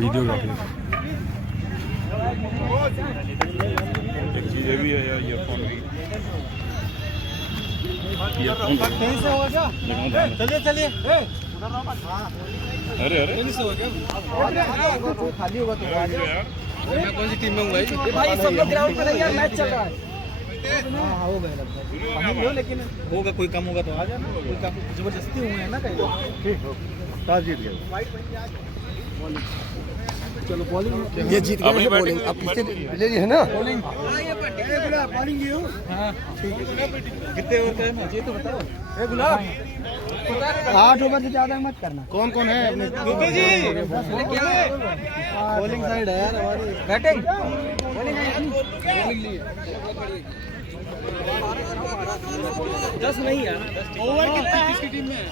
Videography. एक चीज ये भी है यार, ईयरफोन भी। कहीं से होगा क्या? चलिए चलिए। अरे अरे कहीं से होगा क्या? खाली होगा तो आ जाओ। मैं कौन सी टीम में हूँ भाई? भाई सब लोग ग्राउंड पे नहीं यार, मैच चल रहा है। हाँ हो गए लगभग, लेकिन होगा कोई कम होगा तो आ जाना। कोई काफी जबरदस्ती हुए हैं ना कहीं। ठीक हो, टॉस जीत गए। चलो बॉलिंग ये जीत गए हैं बॉलिंग। अब किससे ले है ना बॉलिंग। बॉलिंग की हो? हाँ ठीक है। कितने ओवर का है मैच ये तो बताओ। 8 ओवर से ज्यादा मत करना। कौन कौन है अपने? जी बॉलिंग साइड है यार हमारी। बैटिंग बॉलिंग लिए 10 नहीं यार। ओवर कितना है किसकी टीम में?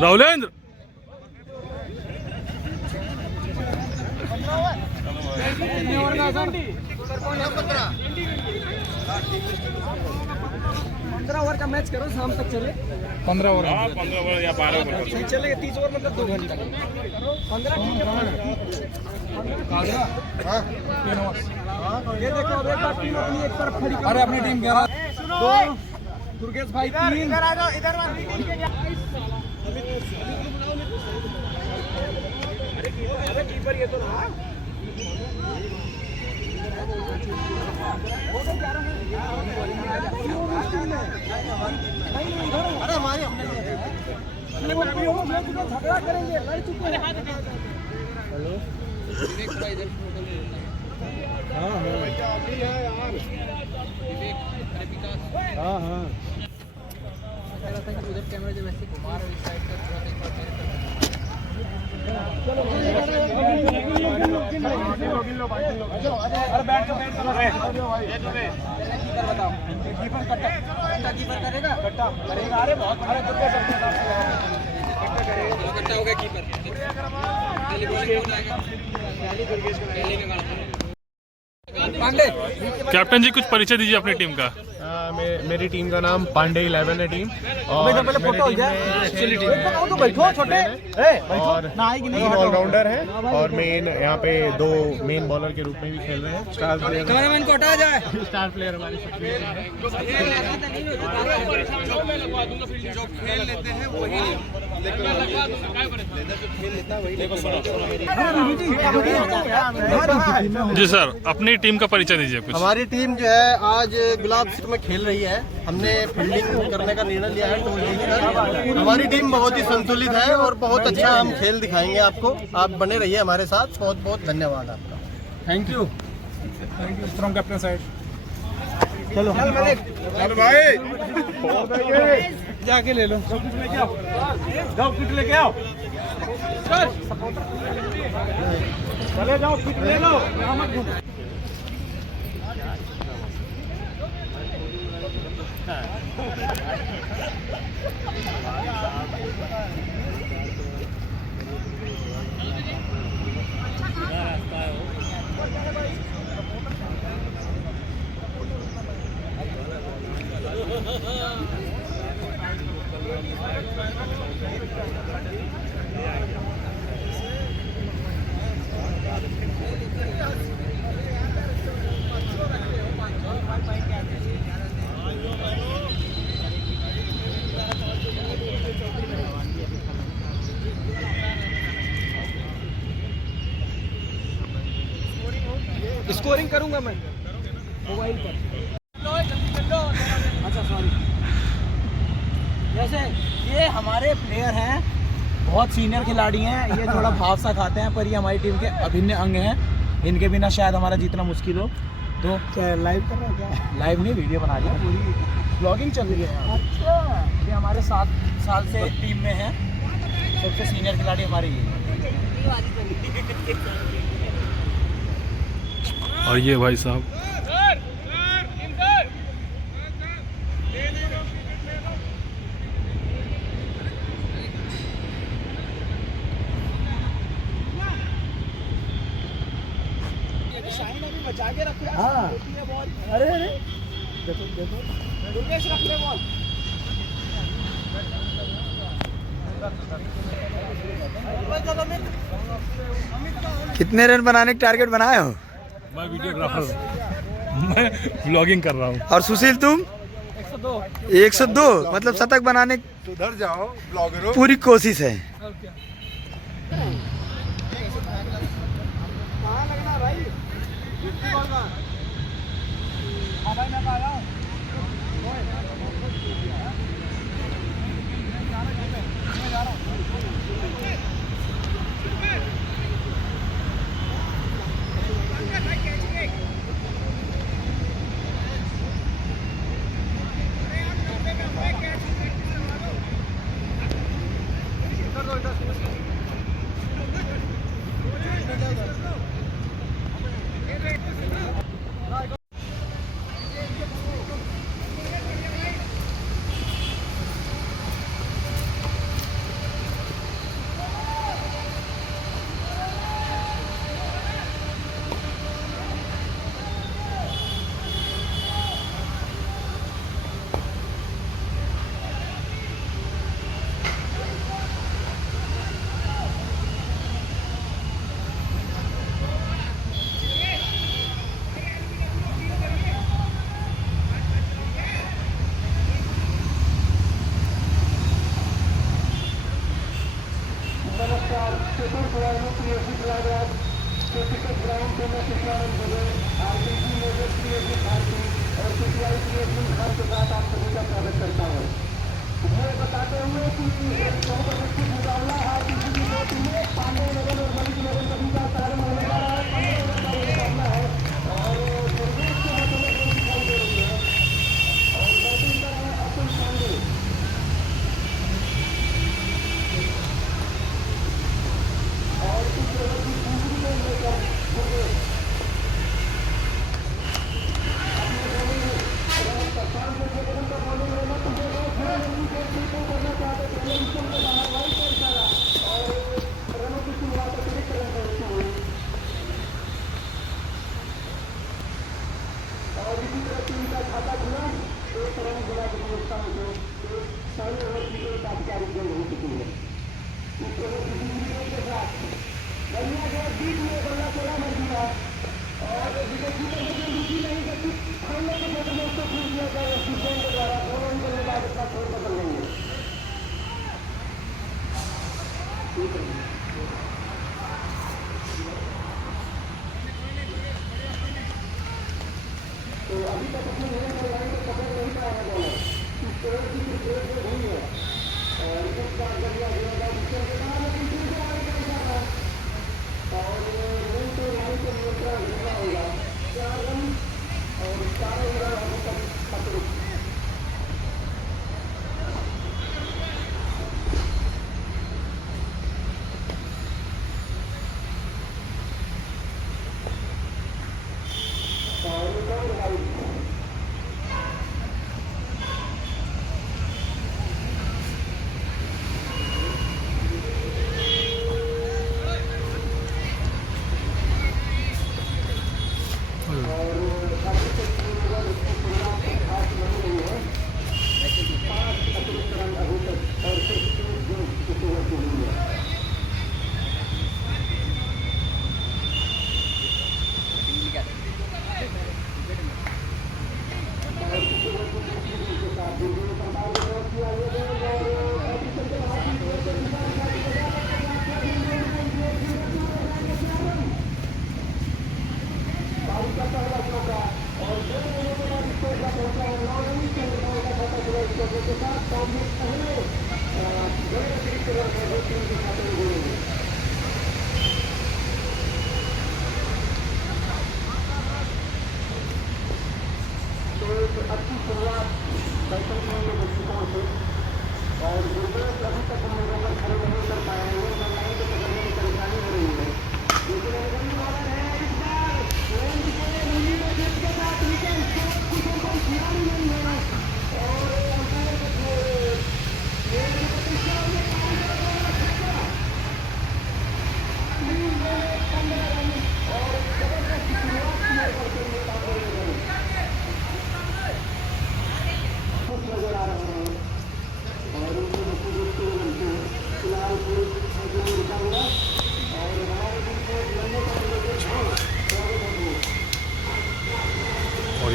राहुलेंद्र। पंद्रह ओवर का मैच करो, शाम तक चले। 15 ओवर। हाँ 15 ओवर या 12 ओवर। चलेगा 30 ओवर मतलब 2 घंटा। 15 ये देखो अब एक बार टीम अपनी एक तरफ खड़ी। अरे अपनी टीम 11 2 दुर्गेश भाई 3 इधर आ जाओ, इधर अरे कीपर ये तो ना अरे हमारे झगड़ा करेंगे, लड़ चुके हैं। हेलो हाँ हाँ उधर कैमरा जब ऐसे घुमा रहे इस साइड बताओ। कीपर कट्टा कीपर करेगा अरे बहुत कट्टा हो गया कीपर। कैप्टन जी कुछ परिचय दीजिए अपनी टीम का। मेरी टीम का नाम पांडे 11 है टीम। और ऑलराउंडर है और मेन यहाँ पे 2 मेन बॉलर के रूप में भी खेल रहे हैं। स्टार प्लेयर को हटा जाए। स्टार प्लेयर हमारी जो खेल लेते हैं वही जी सर, अपनी टीम का परिचय दीजिए कुछ। हमारी टीम जो है आज गुलाब सिटी में खेल रही है। हमने फील्डिंग करने का निर्णय लिया है टॉस जीतकर। हमारी टीम बहुत ही संतुलित है और बहुत अच्छा हम खेल दिखाएंगे आपको। आप बने रहिए हमारे साथ। बहुत बहुत धन्यवाद आपका। Thank you from captain side. चलो भाई जाके ले लो। जाओ किट लेके आओ। चले जाओ किट ले लो। स्कोरिंग करूंगा मैं मोबाइल पर। अच्छा सॉरी। जैसे ये हमारे प्लेयर हैं, बहुत सीनियर खिलाड़ी हैं। ये थोड़ा भाव सा खाते हैं पर ये हमारी टीम के अभिन्न अंग हैं। इनके बिना शायद हमारा जीतना मुश्किल हो। तो क्या लाइव कर रहे हो? क्या लाइव नहीं, वीडियो बना रही है, पूरी ब्लॉगिंग चल रही है। अच्छा, ये हमारे 7 साल से टीम में हैं। सबसे सीनियर खिलाड़ी हमारे ये। और ये भाई साहब बचा के रखो यार। हाँ। होती है बॉल। अरे अरे देखो देखो दुर्गेश रख ले बॉल। कितने रन बनाने का टारगेट बनाए हो? मैं वीडियोग्राफर हूँ, मैं ब्लॉगिंग कर रहा हूँ। और सुशील तुम? 102 मतलब शतक बनाने उधर जाओ ब्लॉगरों। पूरी कोशिश है। कहाँ लगना भाई? हाँ भाई मैं आ रहा हूँ।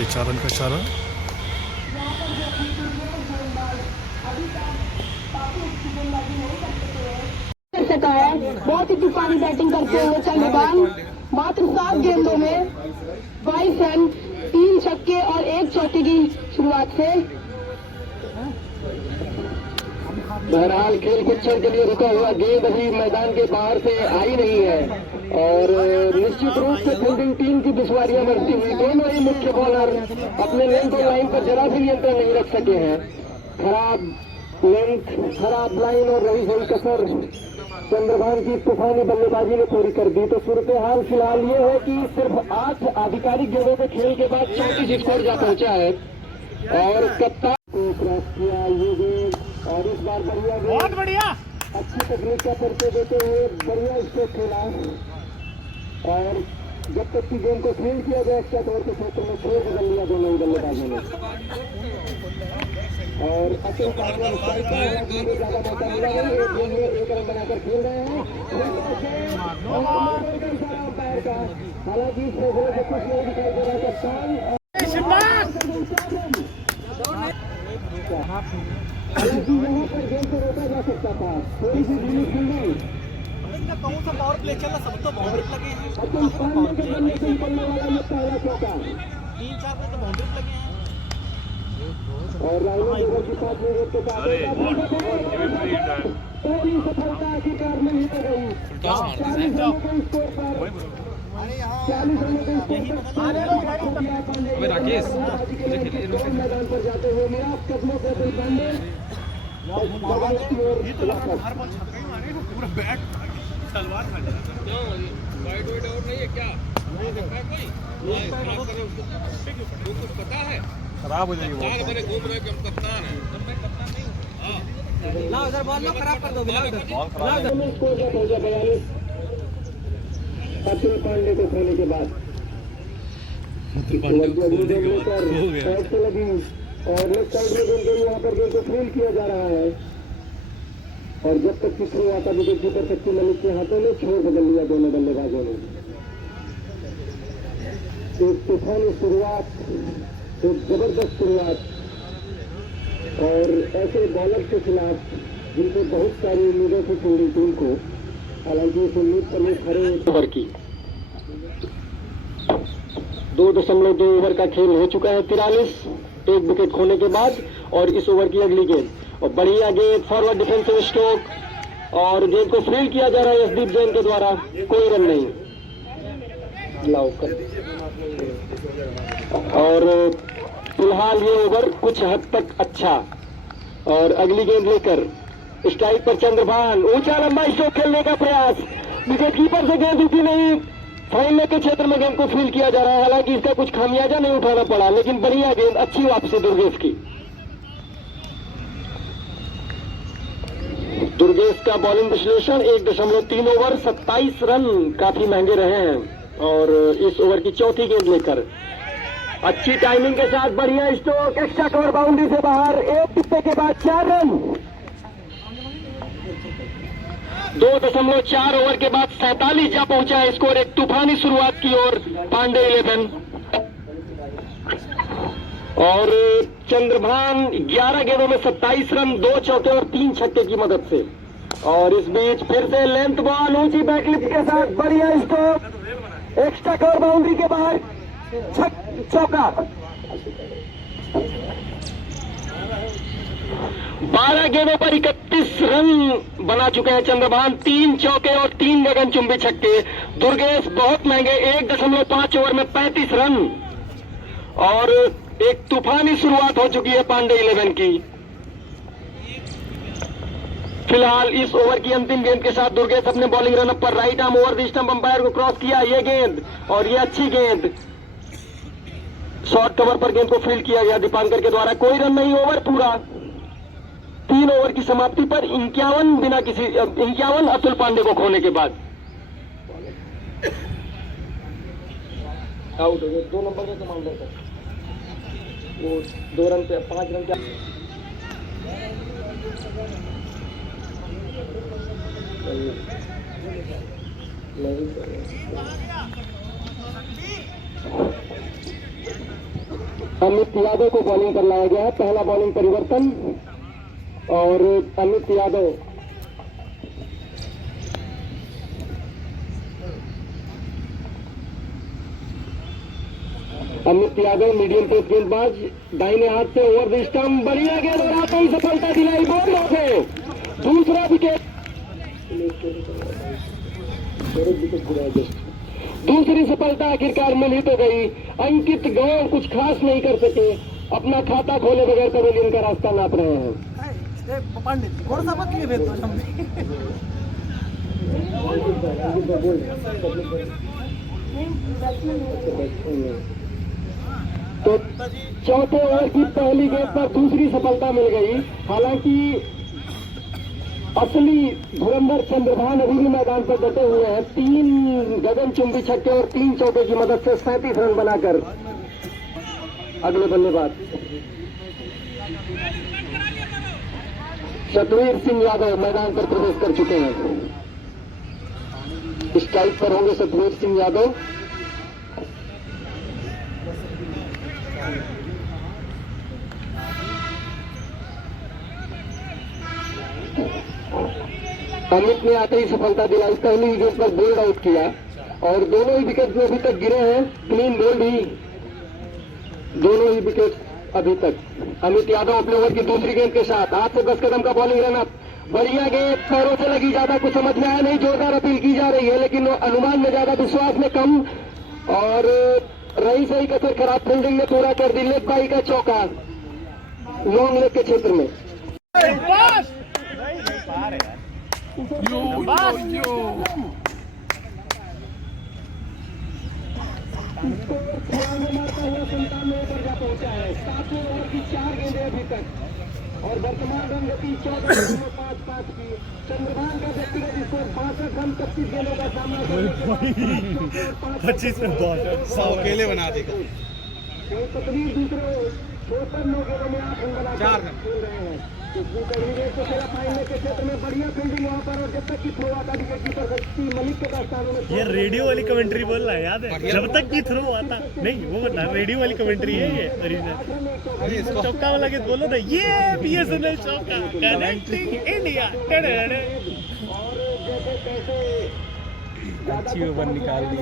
ये 4 रन का इशारा। सका है। बहुत ही तूफानी बैटिंग करते हुए चंद्रभान मात्र 7 गेंदों में 22 रन, 3 छक्के और 1 चौके की शुरुआत से। बहरहाल खेल कुछ क्षण के लिए रुका हुआ, गेंद अभी मैदान के बाहर से आई नहीं है और निश्चित रूप से फील्डिंग टीम की दुश्वारियां बढ़ती हुई। दोनों ही मुख्य बॉलर अपने लेंथ और लाइन पर जरा भी नियंत्रण नहीं रख सके हैं। खराब लेंथ, खराब लाइन और रही हुई कसर चंद्रभान की तूफानी बल्लेबाजी ने पूरी कर दी। तो सूरत हाल फिलहाल ये है कि सिर्फ 8 आधिकारिक गेंदों के खेल के बाद 34 स्कोर जा पहुंचा है और कप्तान को क्रॉस किया ये गेंद और इस बार बढ़िया गेंद, बहुत बढ़िया अच्छी तकनीक का परिचय देते हुए बढ़िया स्ट्रोक खेला और जब तक की गेंद को फील्ड किया गया एक्स्ट्रा कवर के क्षेत्र में खेल बदल लिया दोनों ही बल्लेबाजों ने और अतुल पांड्या ज्यादा मौका मिला नहीं। एक गेंद में 1 रन बनाकर खेल रहे हैं अंपायर का। हालांकि इस फैसले से कुछ नहीं दिखाई दे रहा कप्तान हालांकि यहाँ पर गेंद को रोका जा सकता था। थोड़ी सी धीमी फील्डिंग, कौन सा पावर प्ले चला, सब तो बाउंड्री लगे हैं। अतुल पांड्या के बल्ले से निकलने वाला ये पहला चौका 3-4 पे तो बाउंड्री लगे हैं और राइनो ओवर की 5 विकेट के साथ पूरी सफलता अधिकार नहीं हो गई। 40 रनों के स्कोर पर 40 रनों के स्कोर पर राकेश मैदान पर जाते हुए निराश कदमों से अतुल पांड्या पूरा बैट सलवार खा जाएगा। वाइड वाइड और नहीं है क्या? कुछ पता है? खराब हो जाएगी घूम रहे कि हम कप्तान हैं। लाओ इधर बॉल लो, खराब कर दो। लाओ इधर स्कोर जब हो गया 42 अतुल पांड्या को खोने के बाद साइड से लगी और लेफ्ट साइड में गेंद यहाँ पर गेंद को फील्ड किया जा रहा है और जब तक की थ्रो आता विकेट कीपर शक्ति मलिक के हाथों में छोड़ बदल लिया दोनों बल्लेबाजों ने। एक तूफानी शुरुआत, एक जबरदस्त शुरुआत और ऐसे बॉलर के खिलाफ जिनसे बहुत सारी उम्मीदों से फील्डिंग टीम को, हालांकि इस उम्मीद पर ये खड़े ओवर की 2.2 ओवर का खेल हो चुका है 43, 1 विकेट खोने के बाद और इस ओवर की अगली गेंद और बढ़िया गेंद फॉरवर्ड डिफेंसिव स्ट्रोक और गेंद को फील्ड किया जा रहा है यशदीप जैन के द्वारा। कोई रन नहीं लाओ कर और फिलहाल ये ओवर कुछ हद तक अच्छा और अगली गेंद लेकर स्ट्राइक पर चंद्रभान, ऊंचा लंबा स्ट्रोक खेलने का प्रयास, विकेट कीपर से गेंद उठी नहीं, फाइनल के क्षेत्र में गेंद को फील्ड किया जा रहा है। हालांकि इसका कुछ खामियाजा नहीं उठाना पड़ा लेकिन बढ़िया गेंद, अच्छी वापसी दुर्गेश की। दुर्गेश का बॉलिंग विश्लेषण 1.3 ओवर 27 रन काफी महंगे रहे हैं और इस ओवर की चौथी गेंद लेकर अच्छी टाइमिंग के साथ बढ़िया स्ट्रोक, एक्स्ट्रा कवर बाउंड्री से बाहर, 1 टिप्पे के बाद 4 रन। 2.4 ओवर के बाद 47 जा पहुंचा है स्कोर। एक तूफानी शुरुआत की ओर पांडे 11 और चंद्रभान 11 गेंदों में 27 रन, 2 चौके और 3 छक्के की मदद से। और इस बीच फिर से लेंथ बॉल ऊंची बैकलिफ्ट के साथ बढ़िया स्ट्रोक, एक्स्ट्रा कवर बाउंड्री के बाहर चौका। 12 गेंदों पर 31 रन बना चुके हैं चंद्रभान, 3 चौके और 3 गगनचुंबी छक्के। दुर्गेश बहुत महंगे 1.5 ओवर में 35 रन और एक तूफानी शुरुआत हो चुकी है पांडे 11 की। फिलहाल इस ओवर की अंतिम गेंद के साथ दुर्गेश अपने बॉलिंग रनअप पर right arm over the stump umpire को क्रॉस किया। ये गेंद और ये अच्छी गेंद, शॉर्ट कवर पर गेंद को फील्ड किया गया दीपांकर के द्वारा। कोई रन नहीं, ओवर पूरा। 3 ओवर की समाप्ति पर 51 बिना किसी 51 अतुल पांडे को खोने के बाद आउट हो गए। 2 नंबर के कमांडर का वो 2 रन पे 5 रन क्या नहीं अमित यादव को बॉलिंग पर लाया गया है। पहला बॉलिंग परिवर्तन और अमित यादव मीडियम पेस गेंदबाज, दाहिने हाथ से ओवर द स्टंप, बढ़िया गेंद और आते सफलता दिलाई बॉल से दूसरा विकेट। दूसरी सफलता आखिरकार मिल ही तो गई। अंकित गौर कुछ खास नहीं कर सके, अपना खाता खोले बगैर पवेलियन का रास्ता नाप रहे हैं। तो चौथे ओवर की पहली गेंद पर दूसरी सफलता मिल गई। हालांकि असली धुरंधर चंद्रभान अभी भी मैदान पर डटे हुए हैं। 3 गगनचुंबी छक्के और 3 चौके की मदद से 37 रन बनाकर अगले बल्लेबाज सतवीर सिंह यादव मैदान पर प्रवेश कर चुके हैं। स्ट्राइक पर होंगे सतवीर सिंह यादव। अमित ने आते ही सफलता दिलाई, पहली विकेट पर बोल्ड आउट किया और दोनों ही विकेट जो अभी तक गिरे हैं क्लीन बोल्ड ही दोनों ही विकेट अभी तक। अमित यादव अपने ओवर की दूसरी गेंद के साथ 8 से 10 कदम का बॉलिंग रन अप, बढ़िया गेंद, पैरों से लगी, ज्यादा कुछ समझ में आया नहीं, जोरदार अपील की जा रही है लेकिन अनुमान में ज्यादा, विश्वास में कम और रही सही कसर खराब फील्डिंग ने पूरा कर दी। लेग बाई का चौका लॉन्ग लेग के क्षेत्र में। पहुंचा है 7वें ओवर की 4 गेंदें अभी तक और वर्तमान रन गति 14.55 की। चंद्रभान का व्यक्तिगत स्कोर 65 रन 25 गेंदों का सामना करने 25 में 100 अकेले बना देगा। तकरीर दूसरे 9 गेंदों में 8 रन बना 4 रन खेल रहे हैं। तो खेला फाइनल के क्षेत्र में बढ़िया फील्डिंग वहां पर और जब तक की थ्रो आता विकेट कीपर शक्ति मलिक के दास्तानों में। ये रेडियो वाली कमेंट्री बोल रहा है, याद है? जब तक की थ्रो आता नहीं, वो बता, रेडियो वाली कमेंट्री है ये ओरिजिनल। चौका वाला के बोलो ना, ये बीएसएनएल चौका कनेक्टिंग इंडिया। और जैसे कैसे अच्छी ओवर निकाल दी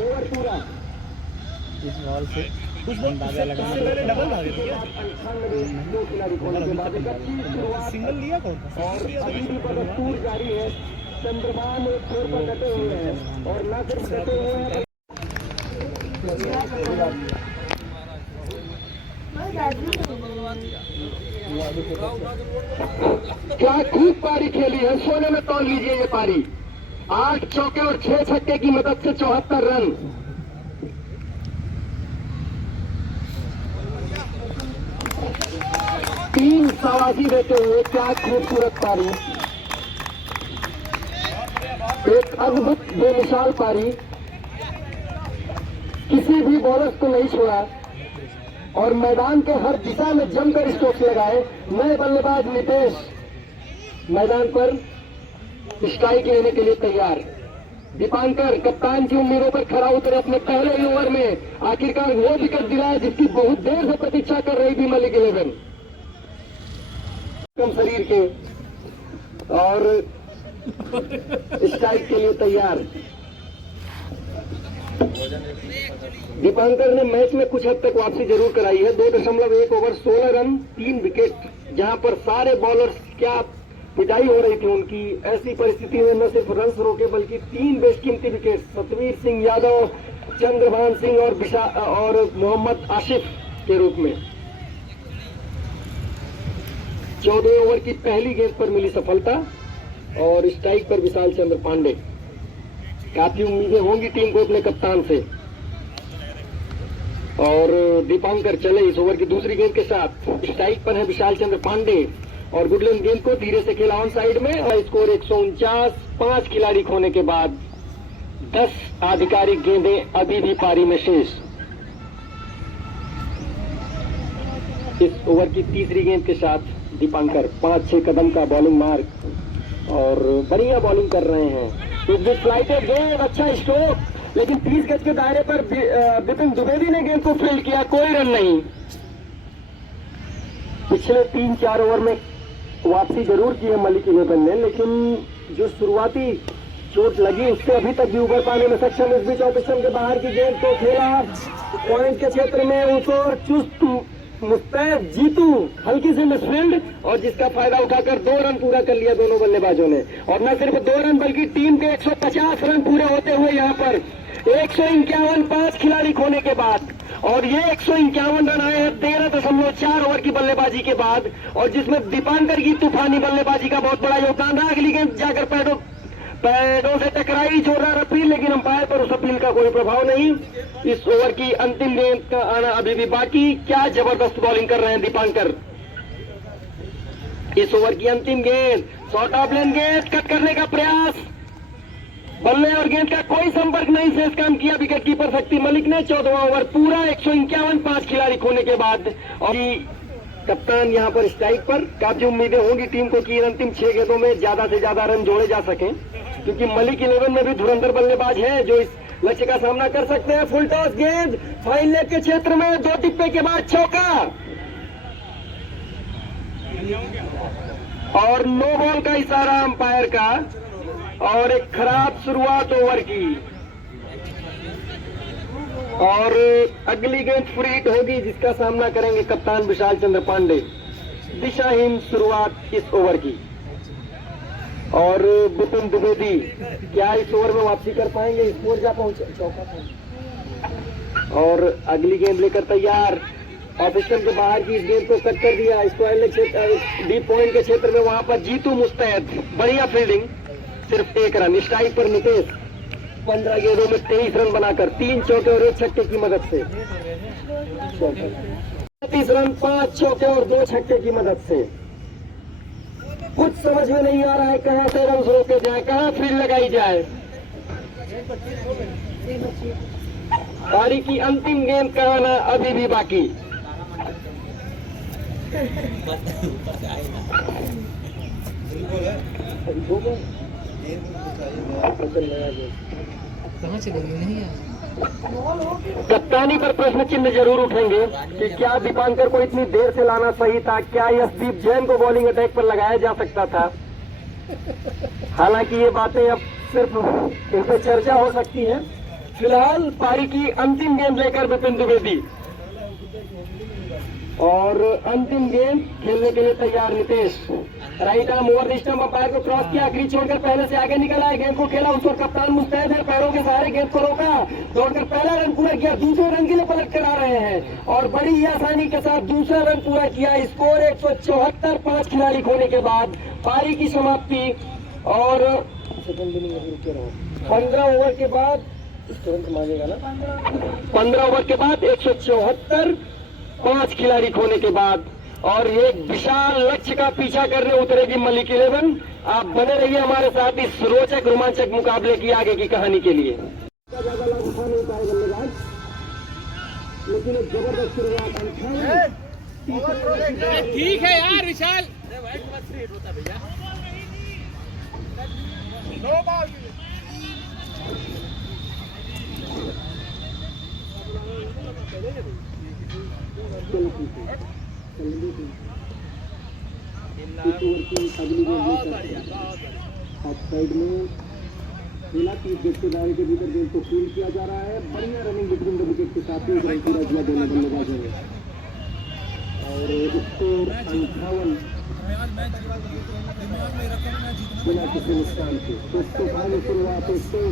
ओवर पूरा इस बॉल से अंदाजा लगा। डबल मारे थे क्या? सिंगल लिया कौन? और अभी भी बदस्तूर जारी है। चंद्रभान एक छोर पर डटे हुए हैं और न सिर्फ डटे हुए हैं, क्या खूब पारी खेली है, सोने में तौल लीजिए ये पारी। 8 चौके और 6 छक्के की मदद से 74 रन। तीन सवाजी देते हुए क्या खूबसूरत पारी, एक अद्भुत बेमिसाल पारी, किसी भी बॉलर्स को नहीं छोड़ा और मैदान के हर दिशा में जमकर स्ट्रोक्स लगाए। नए बल्लेबाज नितेश मैदान पर स्ट्राइक लेने के लिए तैयार। दीपांकर कप्तान की उम्मीदों पर खरा उतरे अपने पहले ही ओवर में, आखिरकार वो विकेट दिलाया जिसकी बहुत देर से प्रतीक्षा कर रही थी मलिक 11 कम शरीर के और स्ट्राइक के लिए तैयार। दीपांकर ने मैच में कुछ हद तक वापसी जरूर कराई है। 2.1 ओवर 16 रन 3 विकेट, जहां पर सारे बॉलर्स क्या पिटाई हो रही थी उनकी। ऐसी परिस्थिति में न सिर्फ रन रोके बल्कि 3 बेशकीमती विकेट सतवीर सिंह यादव, चंद्रभान सिंह और मोहम्मद आसिफ के रूप में। 14 ओवर की पहली गेंद पर मिली सफलता और स्ट्राइक पर विशाल चंद्र पांडे। काफी उम्मीदें होंगी टीम को अपने कप्तान से। और दीपांकर चले इस ओवर की दूसरी गेंद के साथ। स्ट्राइक पर है विशाल चंद्र पांडे और गुडलैंड गेंद को धीरे से खेला ऑन साइड में और स्कोर 149। 5 खिलाड़ी खोने के बाद 10 आधिकारिक गेंदें अभी भी पारी में शेष। इस ओवर की तीसरी गेंद के साथ दीपांकर 5-6 कदम का बॉलिंग मार्क और बढ़िया बॉलिंग कर रहे हैं। इस फ्लाइटेड गेंद, अच्छा स्ट्रोक लेकिन 30 गज के दायरे पर विपिन द्विवेदी ने गेंद को फील्ड किया, कोई रन नहीं। पिछले 3-4 ओवर में वापसी जरूर की है मलिक 11 ने, लेकिन जो शुरुआती चोट लगी उससे अभी तक भी उबर पाने में सक्षम। इस बीच ऑफिसर के बाहर की गेंद को खेला पॉइंट के क्षेत्र में, ऊपर चुस्त मुस्तैद जीतू हल्की से मिसफील्ड, और जिसका फायदा उठाकर 2 रन पूरा कर लिया दोनों बल्लेबाजों ने। और न सिर्फ 2 रन बल्कि टीम के 150 रन पूरे होते हुए यहाँ पर 151 5 खिलाड़ी खोने के बाद, और ये 151 रन आए हैं 13.4 ओवर की बल्लेबाजी के बाद, और जिसमें दीपांकर की तूफानी बल्लेबाजी का बहुत बड़ा योगदान रहा। अगली गेंद जाकर पैडों से टकराई जोरदार अपील, लेकिन अंपायर पर उस अपील का कोई प्रभाव नहीं। इस ओवर की अंतिम गेंद का आना अभी भी बाकी। क्या जबरदस्त बॉलिंग कर रहे हैं दीपांकर। इस ओवर की अंतिम गेंद शॉर्ट ऑफ लेन गेंद कट करने का प्रयास, बल्ले और गेंद का कोई संपर्क नहीं से काम किया विकेट कीपर शक्ति मलिक ने। 14वां ओवर पूरा 151 5 खिलाड़ी खोने के बाद, और कप्तान यहां पर स्ट्राइक पर। काफी उम्मीदें होंगी टीम को कि अंतिम 6 गेंदों में ज्यादा से ज्यादा रन जोड़े जा सकें, क्योंकि मलिक 11 में भी धुरंधर बल्लेबाज हैं जो इस लक्ष्य का सामना कर सकते हैं। फुल टॉस गेंद फाइन लेग के क्षेत्र में, 2 टिप्पे के बाद चौका, और नो बॉल का इशारा अंपायर का, और एक खराब शुरुआत ओवर की। और अगली गेंद फ्री हिट होगी जिसका सामना करेंगे कप्तान विशाल चंद्र पांडे। दिशाहीन शुरुआत इस ओवर की, और विपिन द्विवेदी क्या इस ओवर में वापसी कर पाएंगे। इस ओवर जा पहुंचे चौका, और अगली गेंद लेकर तैयार। ऑफिसर के बाहर की इस गेंद को कट कर दिया स्क्वायर क्षेत्र डीप पॉइंट के क्षेत्र में, वहां पर जीतू मुस्तैद, बढ़िया फील्डिंग, सिर्फ 1 रन। स्ट्राइक पर नितेश 15 गेंदों में 23 रन बनाकर 3 चौके और 1 छक्के की मदद से 30 रन, 5 चौके और 2 छक्के की मदद से। कुछ समझ में नहीं आ रहा है कहां से रन रोके जाए, कहां फील्ड लगाई जाए। पारी की अंतिम गेंद का आना अभी भी बाकी। कप्तानी पर प्रश्न चिन्ह जरूर उठेंगे कि क्या दीपांकर को इतनी देर से लाना सही था, क्या यशदीप जैन को बॉलिंग अटैक पर लगाया जा सकता था। हालांकि ये बातें अब सिर्फ इन पर चर्चा हो सकती है। फिलहाल पारी की अंतिम गेंद लेकर विपिन द्विवेदी, और अंतिम गेंद खेलने के लिए तैयार Nitesh. Right arm over the stump, umpire को क्रॉस किया, आखिरी छोड़कर पहले से आगे निकल आए, गेंद को खेला, उस पर कप्तान मुस्तैद है, पैरों के सहारे गेंद को रोका, दौड़कर पहला रन पूरा किया, दूसरे रन के लिए पलट कर आ रहे हैं, और बड़ी ही आसानी के साथ दूसरा रन पूरा किया। स्कोर 174 5 खिलाड़ी खोने के बाद पारी की समाप्ति। और 15 ओवर के बाद तुरंत मांगेगा ना, 15 ओवर के बाद 174 5 खिलाड़ी खोने के बाद, और एक विशाल लक्ष्य का पीछा करने उतरेगी मलिक 11। आप बने रहिए हमारे साथ इस रोचक रोमांचक मुकाबले की आगे की कहानी के लिए। लेकिन एक जबरदस्त शुरुआत, ठीक है यार विशाल। साइड में खेला 30 गज के दायरे के भीतर गेंद को फील्ड किया जा रहा है। बढ़िया रनिंग बिटवीन द विकेट के साथ ही रन पूरा किया दोनों बल्लेबाजों ने, और स्कोर 58 बिना किसी नुकसान के। तो तूफानी शुरुआत,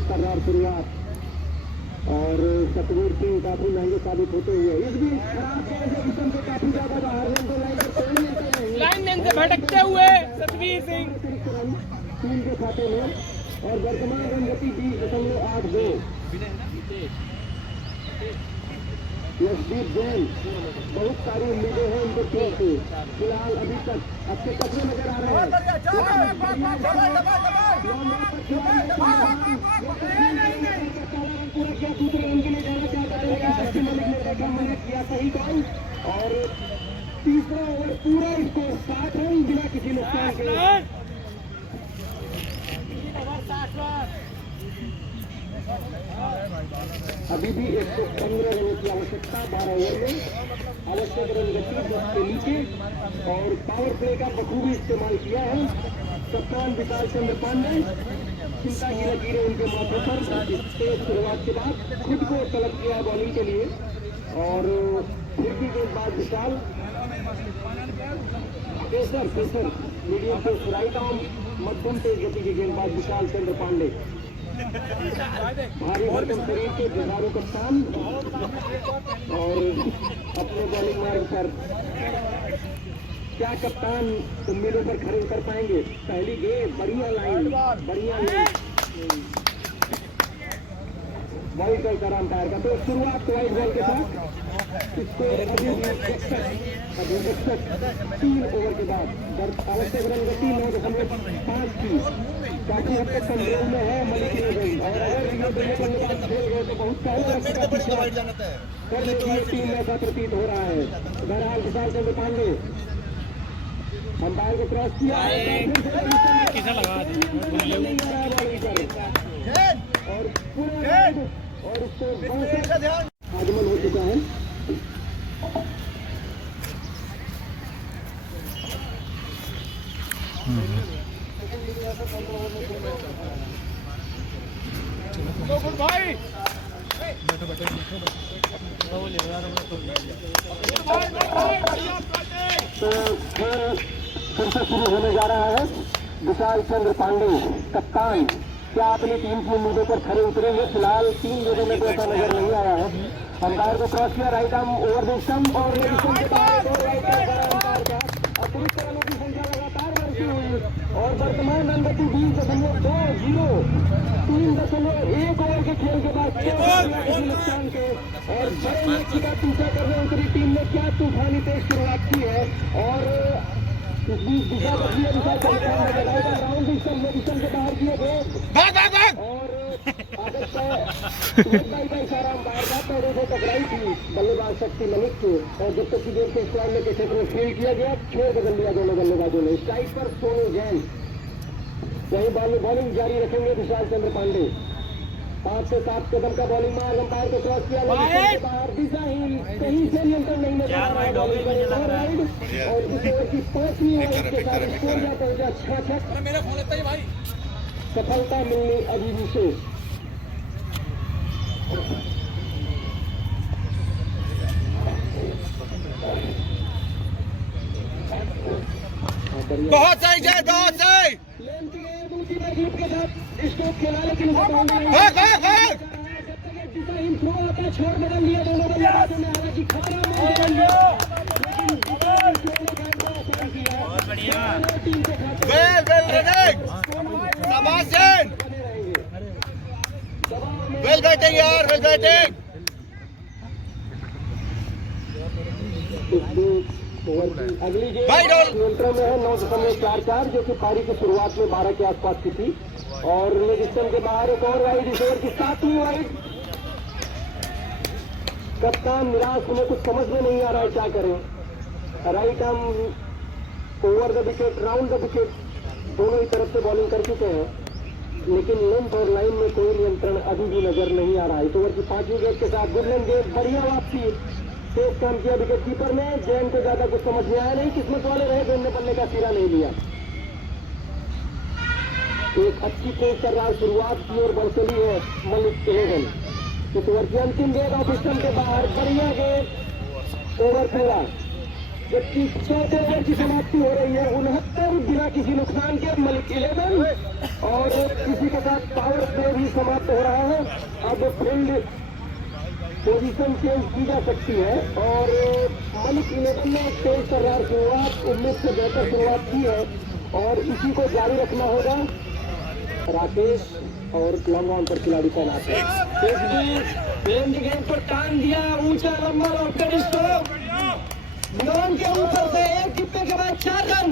करार शुरुआत, और सतवीर सिंह काफी महंगे साबित होते हुए इस बीच काफी ज्यादा बाहर लाइन से भटकते हुए सतवीर सिंह टीम के खाते में, और वर्तमान रन गति 20.82। यशदीप जैन, बहुत सारी उम्मीदें हैं उनके टीम से। फिलहाल अभी तक अच्छे कदम नजर आ रहे हैं। पूरा क्या दूसरे रन के लिए जाना चाहता है, लेकिन शक्ति मलिक ने देखा, मैंने किया सही कॉल, और तीसरा ओवर पूरा स्कोर 60 रन बिना किसी नुकसान के। अभी भी 115 रनों की आवश्यकता 12 ओवर में। आवश्यक रन गति 10 के नीचे और पावर प्ले का बखूबी इस्तेमाल किया है कप्तान विशाल चंद्र पांडे। चिंता की लकीरें उनके माथे पर। इस तेज शुरुआत के बाद खुद को तलब किया बॉलिंग के लिए और फिर भी गेंदबाज Vishal pacer medium pace right arm मध्यम तेज गति के गेंदबाज विशाल चंद्र पांडे। भारी भरकम शरीर के जुझारू कप्तान और अपने बॉलिंग मार्ग पर क्या कप्तान उम्मीदों पर खड़े उतर पाएंगे। पहली गेंद बढ़िया लाइन वाइड बॉल का अंपायर का। तो शुरुआत वाइड बॉल के साथ इसको अभी 3 ओवर के बाद आवश्यक रन गति 9.5 की काफी हद तक कंट्रोल में है मलिक इलेवन। और अगर ये बल्लेबाज खेल गए तो बहुत पहले करने की टीम में ऐसा प्रतीत हो रहा है। बहरहाल विशाल चंद्र पांडे अंपायर को क्रॉस किया और उसको आगमन हो चुका है। तो फिर से शुरू होने जा रहा है। विशाल चंद्र पांडे कप्तान क्या अपनी टीम की उम्मीदों पर खड़े उतरेंगे। फिलहाल 3 जगहों में तो ऐसा नजर नहीं आया है। अंपायर को क्रॉस किया right arm over the stump और के बाहर अंपायर का अतिरिक्त रनों की संख्या लगातार बढ़ती हुई और वर्तमान रन गति 20.20 3.1 ओवर के खेल के बाद नुकसान के और बड़े लक्ष्य का पीछा करने उतरी टीम ने क्या तूफानी तेज शुरुआत की है और इस बीच दिशा राउंड के बाहर किए गए और इशारा अंपायर का पैरों से टकराई थी बल्लेबाज शक्ति मलिक को और जब तक की देर से स्क्वायर के क्षेत्र में फील्ड किया गया छोड़ बदल दिया दोनों बल्लेबाजों ने। स्ट्राइक पर सोनू जैन वही बॉलिंग जारी रखेंगे विशाल चंद्र पांडे। 5 से 7 कदम का बॉलिंग मार्ग अंपायर को क्रॉस किया बाहर दिशाहीन कहीं से नियंत्रण नहीं नजर आ रहा है बॉलिंग पर और इस ओवर की 5वीं ओवर के साथ स्कोर जाता है 66 सफलता मिलनी अभी विशेष। बहुत सही जय बहुत सही दूसरी तरफ के साथ स्टोक खेला लेकिन छोड़ बदल दिया दोनों बल्लेबाजों ने हालांकि वेल बैटिंग यार वेल बैटिंग। अगली गेंद नियंत्रण में है 9.44 जो कि पारी की शुरुआत में 12 के आसपास की थी और लेग स्टंप के बाहर एक और वाइड इस ओवर की 7वीं वाइड। कप्तान निराश उन्हें कुछ समझ में नहीं आ रहा है क्या करें। Right arm over the wicket round the wicket दोनों ही तरफ से बॉलिंग कर चुके हैं लेकिन लेंथ और लाइन में कोई नियंत्रण अभी भी नजर नहीं आ रहा है। इस ओवर की 5वीं गेंद के साथ गुडलैंड गेंद बढ़िया वापसी तेज काम किया विकेट कीपर ने। जैन को ज्यादा कुछ समझ में आया नहीं किस्मत वाले रहे गेंद ने बल्ले का सिरा नहीं लिया। एक अच्छी तेज कर रहा शुरुआत की और बढ़ चली है मलिक इलेवन। इस ओवर की अंतिम गेंद ऑफ स्टंप के बाहर बढ़िया गेंद ओवर खेला जबकि 4थे ओवर की समाप्ति हो रही है 69 बिना किसी नुकसान के मलिक इलेवन और किसी के साथ पावर प्ले भी समाप्त हो रहा है। अब फील्ड पोजीशन चेंज की जा सकती है और मलिक इलेवन ने एक तेज तर्रार शुरुआत 19 से बेहतर शुरुआत की है और इसी को जारी रखना होगा। राकेश और लॉन्ग ऑन पर खिलाड़ी तैनात है। गेंद पर टांग दिया ऊंचा लंबा लौटकर स्ट्रोक मैदान के ऊपर से एक टिप्पे के बाद 4 रन।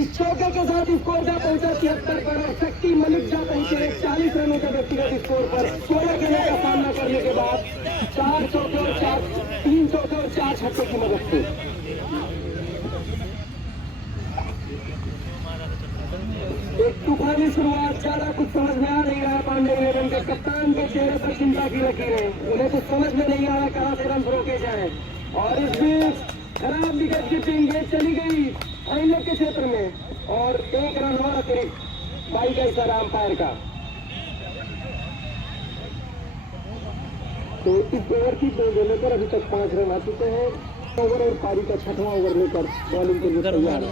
इस चौके के साथ स्कोर जा पहुंचा 73 पर और शक्ति मलिक जा पहुंचे 40 रनों के व्यक्तिगत स्कोर पर 16 गेंदों का सामना करने के बाद 4 चौके और 3 चौके और 4 छक्के की मदद से। एक तूफानी शुरुआत ज्यादा कुछ समझ में आ नहीं रहा पांडे इलेवन के कप्तान के चेहरे पर चिंता की लकीरें, उन्हें कुछ समझ में नहीं आ रहा कहां से रन रोके जाए। और इस बीच खराब विकेट कीपिंग, गेंद चली गई फाइनल के क्षेत्र में और 1 रन और अतिरिक्त। 22 का इशारा अंपायर का। तो इस ओवर की 2 गेंदों पर अभी तक 5 रन आ चुके हैं। ओवर और पारी का 6वां ओवर लेकर बॉलिंग के लिए तैयार है।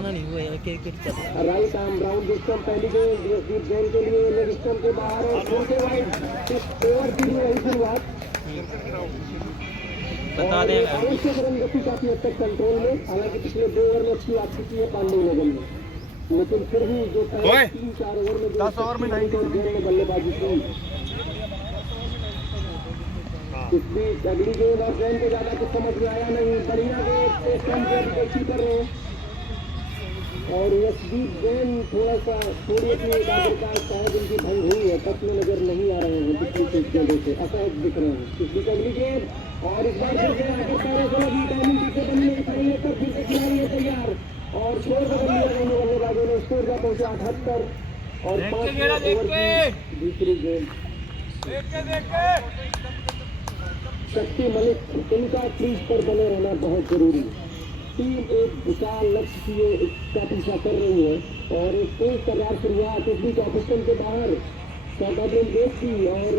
राइट आर्म राउंड स्टंप, पहली गेंद जसदीप जैन के लिए लेग स्टंप के बाहर और छोटे वाइड। इस ओवर की वही शुरुआत बता दें आवश्यक रन गति काफी हद तक कंट्रोल में। हालांकि पिछले 2 ओवर में अच्छी वापसी की है पांडे लेवल में, लेकिन फिर भी जो 3-4 ओवर में 10 ओवर में बल्लेबाजी की। इस बीच अगली गेंद और जैन को ज्यादा कुछ समझ में आया नहीं। बढ़िया गेंद से कर रहे हैं और यशदीप जैन थोड़ी अपनी एकाग्रता शायद उनकी भंग हुई है, टच में नजर नहीं आ रहे हैं पिछली 6 गेंदों से, असहज दिख रहे हैं। इस बीच अगली गेंद और इस बार फिर से आगे पैरों से लगी, टाइमिंग ठीक से बनी है पर फिर से खिलाड़ी है तैयार और स्कोर बदल लिया दोनों बल्लेबाजों ने। स्कोर का पहुंचा 78 और 5 ओवर की दूसरी गेंद। शक्ति मलिक, इनका क्रीज पर बने रहना बहुत जरूरी है। टीम एक विशाल लक्ष्य का पीछा कर रही है और एक तेज तैयार शुरुआत। इस बीच ऑफिसन के बाहर सौदाबिन देखी और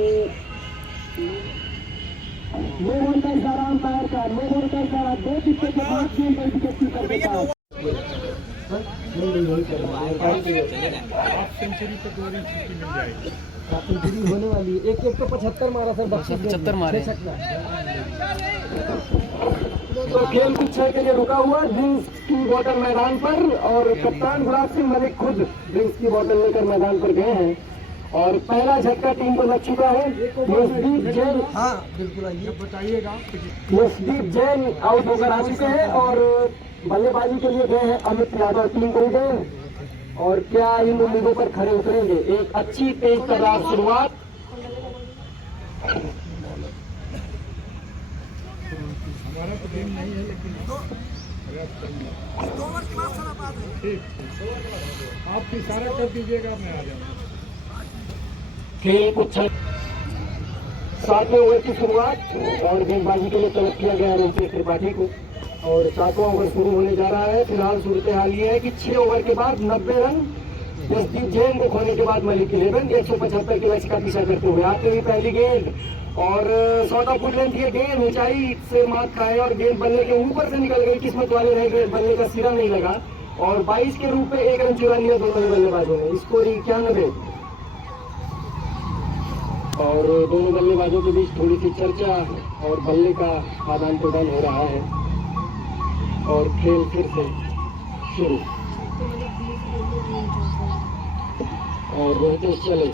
मोहन का इशारा अंपायर का, मोहन का इशारा 2 टिप्पे के बाद गेंद पर विकेट कीपर के पास। सेंचुरी होने वाली है। एक तो 75 मारा सर, 75 मारे। तो खेल कुछ क्षण के लिए रुका हुआ। ड्रिंक्स की बोतल मैदान पर और कप्तान गुलाब सिंह मलिक खुद ड्रिंक्स की बोतल लेकर मैदान पर गए हैं और पहला झटका टीम को लग चुका है। यशदीप जैन, हाँ बिल्कुल आइए बताइएगा। यशदीप जैन आउट होकर आ चुके हैं और बल्लेबाजी के लिए गए हैं अमित यादव। टीम को गए और क्या इन उम्मीदों पर खड़े उतरेंगे। एक अच्छी तेज तर्रार शुरुआत। हमारा तो गेम नहीं है लेकिन ठीक, आप इशारा कर दीजिएगा मैं आ जाऊँगा। खेल कुछ 7वें ओवर की शुरुआत और गेंदबाजी के लिए तलब किया गया रोहित त्रिपाठी को और 7वां ओवर शुरू होने जा रहा है। फिलहाल सूरत हाल ये है कि 6 ओवर के बाद 90 रन। जसदीप जैन को खोने के बाद मलिक 11 175 के लक्ष्य का पीछा करते हुए आते हुए पहली गेंद और शॉट ऑफ गुड लेंथ की गेंद ऊंचाई से मात खाए और गेंद बल्ले के ऊपर से निकल गई। किस्मत वाले रह गए, बल्ले का सिरा नहीं लगा और 22 के रूप में 1 रन चुरा लिया दोनों ही बल्लेबाजों ने। स्कोर 91 और दोनों बल्लेबाजों के बीच थोड़ी सी चर्चा और बल्ले का आदान प्रदान हो रहा है और खेल फिर से शुरू। और रोहित चले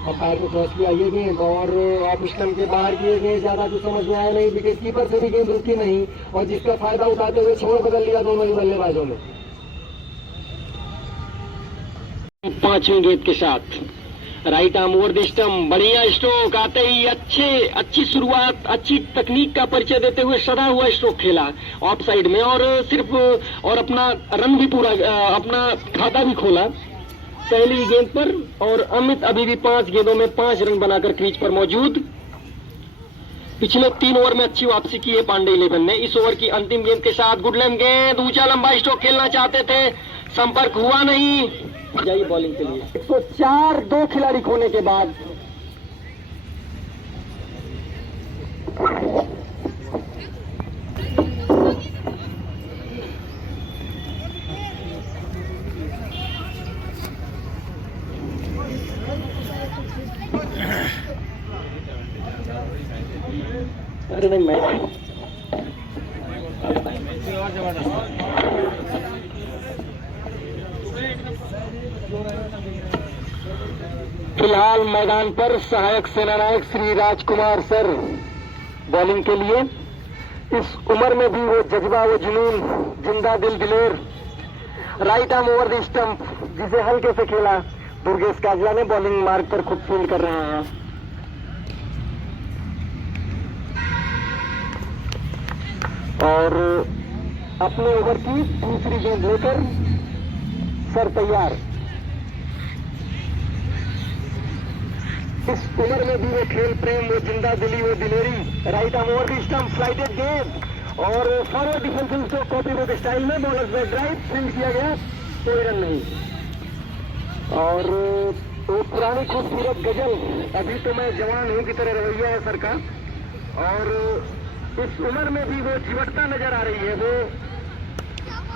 अंपायर को क्रॉस किया ये गेंद और ऑफ स्टंप के बाहर किए गए, ज्यादा कुछ समझ में आया नहीं। विकेट कीपर से भी गेंद रुकी नहीं और जिसका फायदा उठाते हुए छोड़ बदल लिया दोनों ही बल्लेबाजों ने। 5वीं गेंद के साथ right arm over the stump, बढ़िया स्ट्रोक आते ही अच्छी शुरुआत, अच्छी तकनीक का परिचय देते हुए सदा हुआ स्ट्रोक खेला ऑफ साइड में और सिर्फ और अपना रन भी पूरा, अपना खाता भी खोला पहली गेंद पर। और अमित अभी भी 5 गेंदों में 5 रन बनाकर क्रीज पर मौजूद। पिछले 3 ओवर में अच्छी वापसी की है पांडे 11 ने। इस ओवर की अंतिम गेंद के साथ गुडलैम गेंद, ऊंचा लंबा स्ट्रोक खेलना चाहते थे, संपर्क हुआ नहीं। जाइए बॉलिंग के लिए। 104 2 खिलाड़ी खोने के बाद अरे नहीं मैं फिलहाल मैदान पर सहायक सेनानायक श्री राजकुमार सर बॉलिंग के लिए। इस उम्र में भी वो जज्बा, वो जुनून, जिंदा दिल दिलेर। Right arm over the stump जिसे हल्के से खेला दुर्गेश काजला ने, बॉलिंग मार्ग पर खुद फील्ड कर रहे हैं। और अपने ओवर की दूसरी गेंद लेकर सर तैयार। इस उम्र में भी वो खेल प्रेम, वो जिंदा दिली, वो दिलेरी, right arm over the stump, slided गेंद और फॉरवर्ड डिफेंसिव को कॉपी बुक स्टाइल में बॉलर से ड्राइव फील्ड किया गया, कोई रन नहीं। और वो पुरानी खूबसूरत गजल अभी तो मैं जवान हूँ की तरह रवैया है सर का, और इस उम्र में भी वो चिवटता नजर आ रही है। वो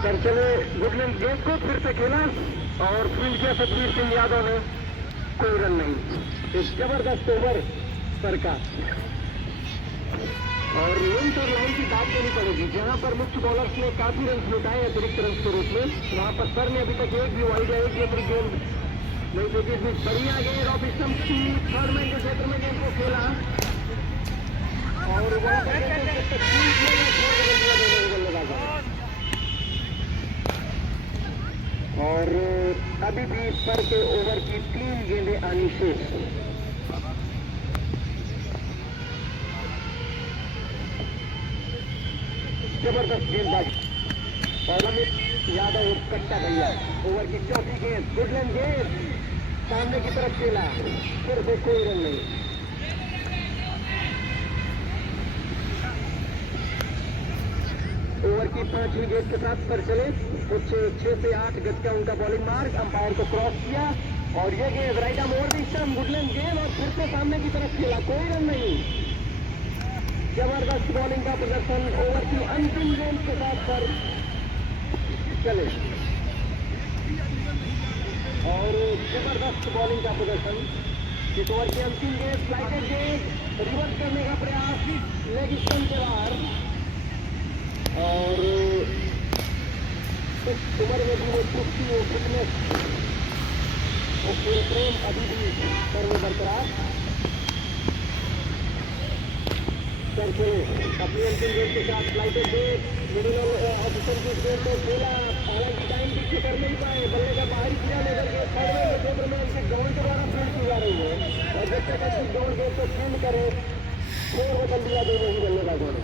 कर चले गुडलैंड गेंद को फिर से खेला और फील्ड किया सतवीर सिंह यादव ने, कोई रन नहीं। एक जबरदस्त ओवर सर का। और लेंथ और लाइन की बात करनी पड़ेगी, जहां पर मुख्य बॉलर्स ने काफी रन लुटाए अतिरिक्त रन के रूप में, वहां पर सर ने अभी तक एक भी वाइड है, एक भी अतिरिक्त गेंद नहीं देखी। इसमें बढ़िया गेंद ऑफ स्टंप की थर्ड मैन के क्षेत्र में गेंद को खेला और वहां पर और अभी भी सर के ओवर की 3 गेंदें आनी शेष। जबरदस्त गेंदबाजी और अमित यादव कट्टा भैया, ओवर की चौथी गेंद, गुडलैंड गेंद सामने की तरफ खेला, फिर से कोई रन नहीं। ओवर की 5वीं गेंद के साथ पर चले, कुछ 6 से 8 गज का उनका बॉलिंग मार्क, अंपायर को क्रॉस किया और ये गेंद right arm over the stump, Goodland गेंद और फिर से सामने की तरफ खेला, कोई रन नहीं। जबरदस्त बॉलिंग का प्रदर्शन ओवर की अंतिम गेंद के साथ पर चले और जबरदस्त बॉलिंग का प्रदर्शन। इस ओवर की अंतिम गेंद स्लाइडेड गेंद, रिवर्स करने का प्रयास लेग स्टंप के बाहर और इस उम्र में भी वो चुस्ती, वो फिटनेस, वो खेल प्रेम अभी भी सर्व बरकरार। करके अपनी अंतिम गेंद के साथ स्लाइडेड गेंद मिडिल ऑफिसर की गेंद को खेला, हालांकि टाइम पीछे कर नहीं पाए, बल्ले का बाहरी किया लेकर के थर्ड मैन के क्षेत्र में उनके ग्राउंड के द्वारा फील्ड की जा रही है और जब तक अच्छी ग्राउंड गेंद को फील्ड करे फोर बदल दिया दोनों ही बल्लेबाजों ने।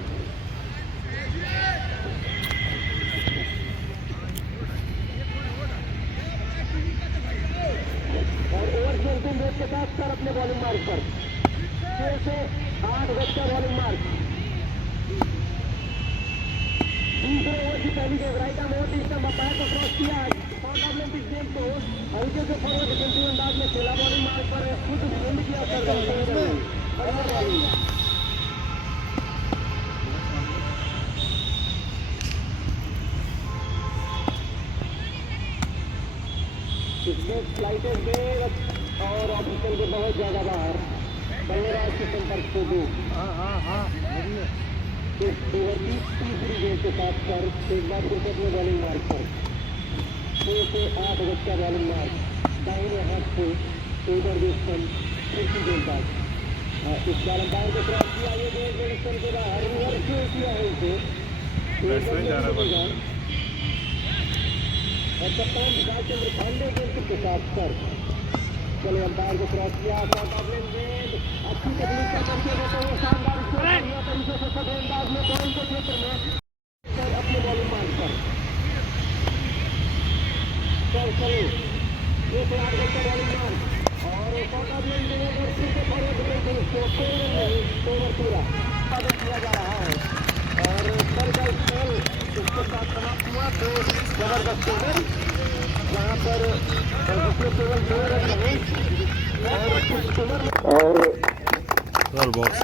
और ओवर की अंतिम गेंद के साथ सर अपने बॉलिंग मार्क पर 6 से 8 गज का बॉलिंग मार्क। दूसरे ओवर की पहली गेंद right arm over the stump, umpire को क्रॉस किया, शॉर्ट ऑफ लेंथ इस गेंद को हल्के से फॉरवर्ड डिफेंसिव अंदाज में खेला, बॉलिंग मार्क पर खुद गेंद किया सर स्लाइडेड गेंद और ऑफिसर के बहुत ज्यादा बाहर, बल्लेबाज के संपर्क को दो। इस ओवर की तीसरी गेंद के साथ पर एक बार फिर अपने बॉलिंग मार्क पर 6 से 8 गज का बॉलिंग मार्क, दाहिने हाथ से ओवर द स्टंप, तीसरी गेंदबाज। इस बार अंपायर को क्रॉस किया, ये गेंद स्टंप के बाहर रिवर्स किया है इसे और कप्तान भालचंद्र पांडे गेंद के साथ पर चले, अंपायर को क्रॉस किया, शॉर्ट ऑफ लेंथ गेंद अच्छी तकनीक का करके देते हुए शानदार तरीके से सब गेंदबाज में बॉलिंग के क्षेत्र में अपने बॉलिंग मार्क पर चले 6 से 8 गज का बॉलिंग मार्क और शॉर्ट ऑफ लेंथ गेंद और फिर से फॉरवर्ड ओवर पूरा किया जा रहा है और सर का स्पेल इसके साथ समाप्त हुआ। तो जबरदस्त ओवर जहाँ पर दूसरे केवल 2 रन रहे और इस ओवर और बॉक्स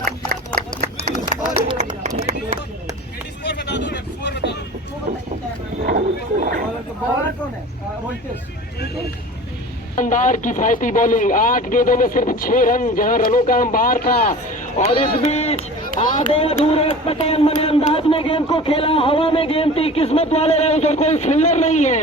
शानदार किफायती बॉलिंग, 8 गेंदों में सिर्फ 6 रन, जहां रनों का अंबार था और इस बीच आधे अधूरे पटेल मने अंदाज में गेंद को खेला, हवा में गेंद थी, किस्मत वाले रहे जो कोई फील्डर नहीं है,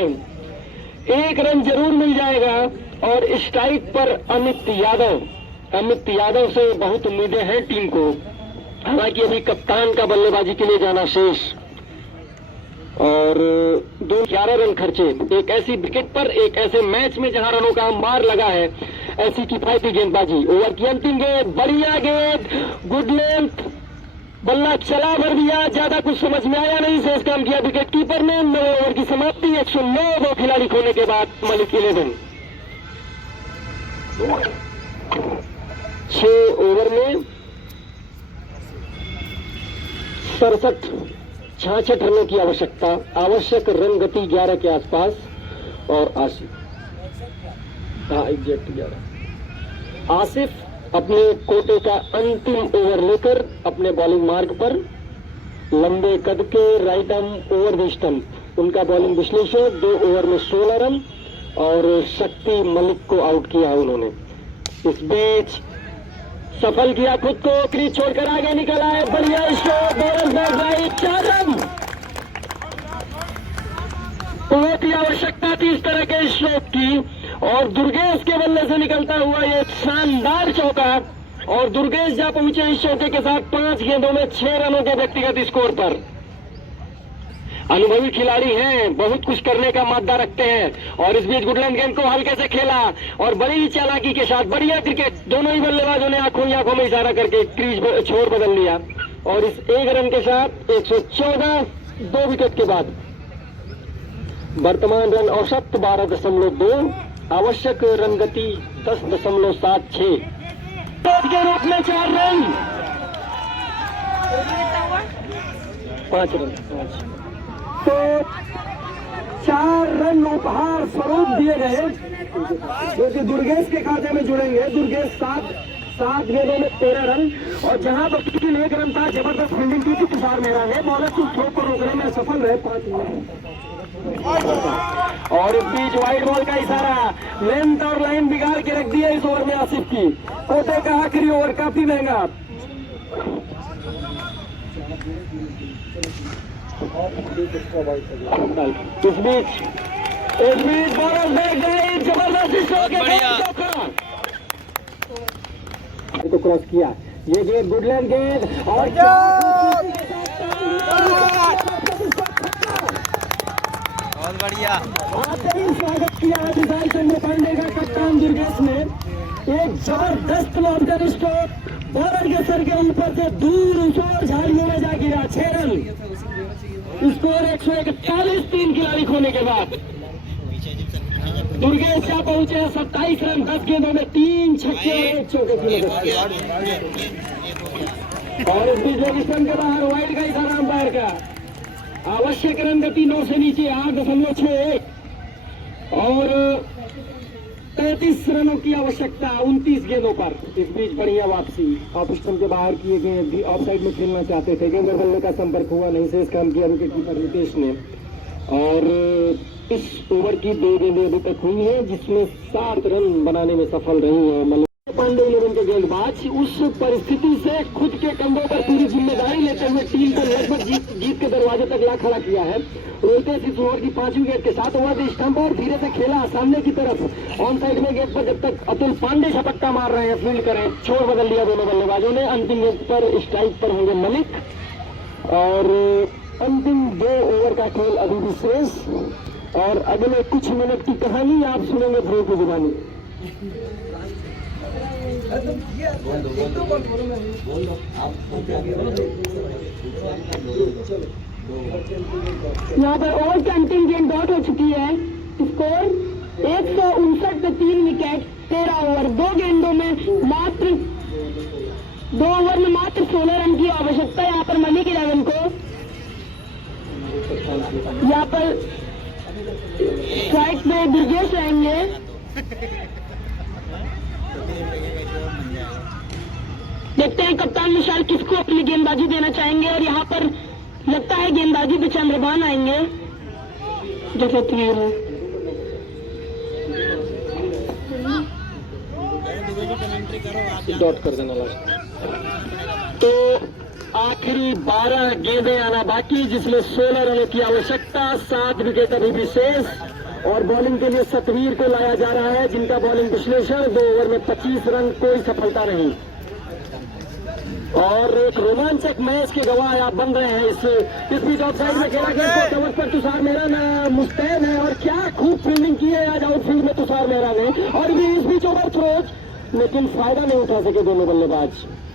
1 रन जरूर मिल जाएगा। और स्ट्राइक पर अमित यादव से बहुत उम्मीदें हैं टीम को, हालांकि अभी कप्तान का बल्लेबाजी के लिए जाना शेष और 11 रन खर्चे एक ऐसी विकेट पर, एक ऐसे मैच में जहां रनों का अंबार लगा है, ऐसी किफायती गेंदबाजी। ओवर की अंतिम गेंद, बढ़िया गेंद, गुड लेंथ, बल्ला चला भर दिया, ज्यादा कुछ समझ में आया नहीं, शेष काम किया विकेट कीपर ने। 9 ओवर की समाप्ति, 109 दो खिलाड़ी खोने के बाद मलिक 11 6 ओवर में 66 रनों की आवश्यकता, आवश्यक रन गति 11 के आसपास और एग्जैक्ट 11। आसिफ अपने कोटे का अंतिम ओवर लेकर अपने बॉलिंग मार्ग पर, लंबे कद के right arm over the stump, उनका बॉलिंग विश्लेषण 2 ओवर में 16 रन और शक्ति मलिक को आउट किया उन्होंने। इस बीच सफल किया खुद को, क्रीज छोड़कर आगे निकला है, बढ़िया shot, bonus bat right, 4 run. बहुत ही आवश्यकता थी इस तरह के शॉट की और दुर्गेश के बल्ले से निकलता हुआ ये शानदार चौका और दुर्गेश जा पहुंचे इस चौके के साथ 5 गेंदों में 6 रनों के व्यक्तिगत स्कोर पर। अनुभवी खिलाड़ी हैं, बहुत कुछ करने का मादा रखते हैं और इस बीच गुडलैंड गेंद को हल्के से खेला और बड़ी ही चालाकी के साथ बढ़िया क्रिकेट, दोनों ही बल्लेबाजों ने आंखों में इशारा करके क्रीज छोर बदल लिया और इस 1 रन के साथ 114, 2 विकेट के बाद वर्तमान रन औसत 12.2, आवश्यक रन गति 10.76 के रूप में 4 रन, 5 रन। तो 4 रन उपहार स्वरूप दिए गए जो कि दुर्गेश के खाते में जुड़ेंगे। दुर्गेश 7 गेंदों में 13 रन और जहां पर किसी 1 रन था, जबरदस्त फील्डिंग की थी तुषार मेहरा ने, बॉलर को थ्रो को रोकने में सफल रहे 5 रन। और इस बीच वाइड बॉल का इशारा, लेंथ और लाइन बिगाड़ के रख दिया इस ओवर में आसिफ की। कोटे का आखिरी ओवर काफी महंगा। इस बीच बॉलर बैठ गए, जबरदस्त तो क्रॉस किया, ये गेंद गुडलैंड गेंद और बहुत बढ़िया स्वागत किया विशाल चंद्र पांडे का कप्तान दुर्गेश ने। एक जबरदस्त लॉन्चर स्ट्रोक बॉलर के सर के ऊपर से दूर ऊंचाई झाड़ियों में जा गिरा, 6 रन। स्कोर 141, 3 खिलाड़ी खोने के बाद दुर्गेश शाह पहुंचे 27 रन, 10 गेंदों में 3 छक्के और 1 चौके। और इस बीच लोग स्टंप के बाहर, वाइड का इशारा अंपायर का। आवश्यक रन गति 9 से नीचे 8.61 और 33 रनों की आवश्यकता 29 गेंदों पर। इस बीच बढ़िया वापसी, ऑफ स्टंप के बाहर किए गए, ऑफ साइड में खेलना चाहते थे, गेंद बल्ले का संपर्क हुआ नहीं, शेष काम किया विकेट कीपर रितेश ने। और इस ओवर की 2 गेंदें अभी तक हुई है जिसमें 7 रन बनाने में सफल रही है पांडे 11 के गेंदबाज। उस परिस्थिति से खुद के कंधों पर पूरी जिम्मेदारी लेते हुए टीम को लगभग जीत के दरवाजे तक ला खड़ा किया है। रोहितेश इस ओवर की 5वीं गेंद के साथ ओवर स्टंप और धीरे से खेला सामने की तरफ ऑन साइड में गेंद पर, जब तक अतुल पांडे झपट्टा मार रहे हैं फील्ड करें, छोड़ बदल लिया दोनों बल्लेबाजों ने। अंतिम गेंद पर स्ट्राइक पर होंगे मलिक और अंतिम 2 ओवर का खेल अभी भी शेष और अगले कुछ मिनट की कहानी आप सुनेंगे ध्रुव की जुबानी। यहाँ पर ओवर की अंतिम गेंद डॉट हो चुकी है। स्कोर 159 पे 3 विकेट, 13 ओवर, 2 गेंदों में मात्र 2 ओवर में मात्र 16 रन की आवश्यकता। यहाँ पर मलिक 11 को, यहाँ पर स्ट्राइक में दुर्गेश रहेंगे। देखते हैं कप्तान विशाल किसको अपनी गेंदबाजी देना चाहेंगे और यहाँ पर लगता है गेंदबाजी पे चंद्रभान आएंगे जैसे तीर है। डॉट कर देना लास्ट। तो आखिरी 12 गेंदें आना बाकी जिसमें 16 रनों की आवश्यकता, 7 विकेट अभी भी शेष और बॉलिंग के लिए सतवीर को लाया जा रहा है जिनका बॉलिंग विश्लेषण 2 ओवर में 25 रन, कोई सफलता नहीं। और एक रोमांचक मैच के गवाह आप बन रहे हैं। इस बीच ऑफ साइड में खेला गया कवर पर तुषार मेहरा मुस्तैद है और क्या खूब फील्डिंग की है आज आउटफील्ड में तुषार मेहरा ने। और भी इस बीच ओवर थ्रोज, लेकिन फायदा नहीं उठा सके दोनों बल्लेबाज।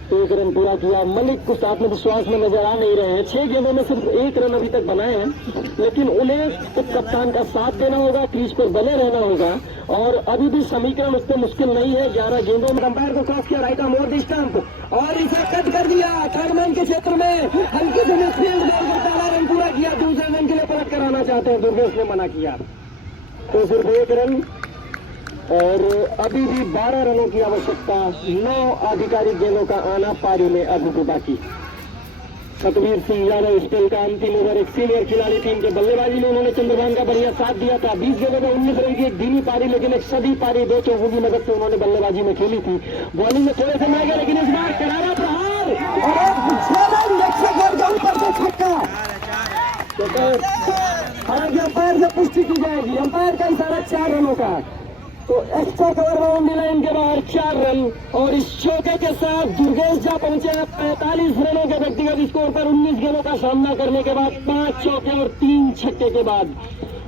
1 रन पूरा किया। मलिक कुछ आत्मविश्वास में नजर आ नहीं रहे हैं। 6 गेंदों में सिर्फ 1 रन अभी तक बनाए हैं, लेकिन उन्हें उप कप्तान का साथ देना होगा, क्रीज पर बने रहना होगा और अभी भी समीकरण उससे मुश्किल नहीं है। 11 गेंदों में अंपायर को क्रॉस किया, right arm over the stump और इसे कट कर दिया। थर्ड मैन के क्षेत्र में हल्के से मिसफील्ड बॉल को पहला रन पूरा किया। दूसरे रन के लिए पलट कर आना चाहते हैं, दुर्गेश ने मना किया। तो सिर्फ 1 रन और अभी भी 12 रनों की आवश्यकता। 9 आधिकारिक गेंदों का आना पारी में अभी भी बाकी। सतवीर सिंह यादव स्पेल का अंतिम ओवर। एक सीनियर खिलाड़ी टीम के बल्लेबाजी में उन्होंने चंद्रभान का बढ़िया साथ दिया था। 20 गेंदों में 19 रन की एक धीमी पारी, लेकिन एक सदी पारी 2 चौकों की मदद से उन्होंने बल्लेबाजी में खेली थी। बॉलिंग में थोड़े से महंगे, लेकिन इस बार करारा प्रहार और छक्का। हालांकि अंपायर से पुष्टि की जाएगी, अंपायर का इशारा 4 रनों का। तो एक्स्ट्रा कवर बाउंड्री लाइन के बाहर 4 रन और इस चौके के साथ दुर्गेश जा पहुंचे हैं 45 रनों के व्यक्तिगत स्कोर पर। 19 गेंदों का सामना करने के बाद 5 चौके और 3 छक्के के बाद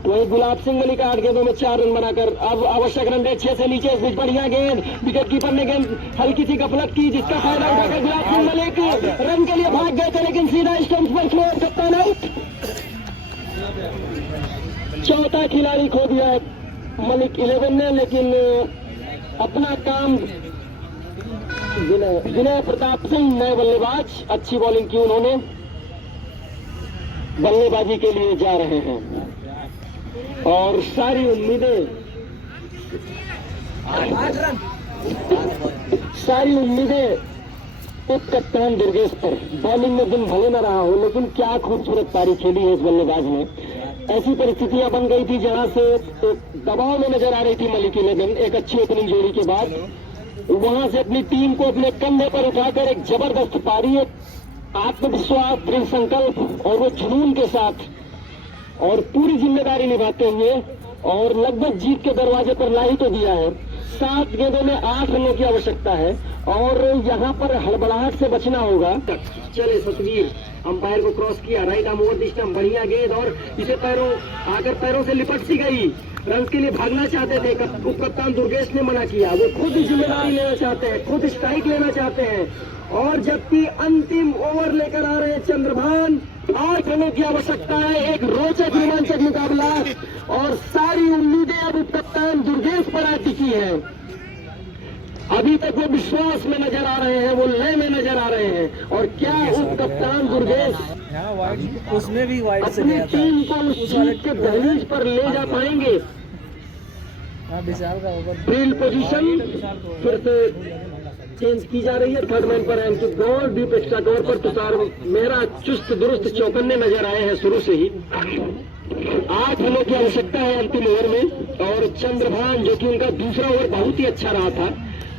वही गुलाब सिंह मलिक 8 गेंदों में 4 रन बनाकर अब आवश्यक रन रेट 6 से नीचे। इस बीच बढ़िया गेंद, विकेट कीपर ने गेंद हल्की सी गफलत की, जिसका फायदा उठाकर गुलाब सिंह मलिक रन के लिए भाग गए थे, लेकिन सीधा स्टंप पर फ्लोर कप्तान आउट। चौथा खिलाड़ी खो दिया है मलिक 11 ने, लेकिन अपना काम विनय प्रताप सिंह नए बल्लेबाज, अच्छी बॉलिंग की उन्होंने, बल्लेबाजी के लिए जा रहे हैं और सारी उम्मीदें उप कप्तान दुर्गेश पर। बॉलिंग में दिन भले न रहा हो, लेकिन क्या खूबसूरत पारी खेली है इस बल्लेबाज ने। ऐसी परिस्थितियां बन गई थी जहां से दबाव में नजर आ रही थी मलिक 11 एक अच्छी ओपनिंग जोड़ी के बाद। वहां से अपनी टीम को अपने कंधे पर उठाकर एक जबरदस्त पारी, एक आत्मविश्वास, दृढ़ संकल्प और वो जुनून के साथ और पूरी जिम्मेदारी निभाते हुए और लगभग जीत के दरवाजे पर ला ही तो दिया है। 7 गेंदों में 8 रनों की आवश्यकता है और यहाँ पर हड़बड़ाहट से बचना होगा। चले सतवीर, अंपायर को क्रॉस किया, right arm over the stump, बढ़िया गेंद और इसे पैरों से लिपट सी गई। रन के लिए भागना चाहते थे, उप कप्तान दुर्गेश ने मना किया। वो खुद जिम्मेदारी लेना चाहते हैं, खुद स्ट्राइक लेना चाहते हैं और जबकि अंतिम ओवर लेकर आ रहे हैं चंद्रभान। 8 रनों की आवश्यकता है, एक रोचक रोमांचक मुकाबला और सारी उम्मीदें अब उप कप्तान दुर्गेश पर आ टिकी है। अभी तक वो विश्वास में नजर आ रहे हैं, वो लय में नजर आ रहे हैं और क्या उप कप्तान दुर्गेश उसमें भी वाइड से अपनी टीम को उस जीत के दहलीज पर ले जा पाएंगे। विशाल का ओवर फील्ड पोजीशन फिर से चेंज की जा रही है। थर्ड मैन पर है इनकी बॉल, डीप एक्स्ट्रा कवर पर तुषार मेहरा चुस्त दुरुस्त चौकन्ने नजर आए हैं शुरू से ही। 8 रनों की आवश्यकता है अंतिम ओवर में और चंद्रभान, जो कि उनका दूसरा ओवर बहुत ही अच्छा रहा था,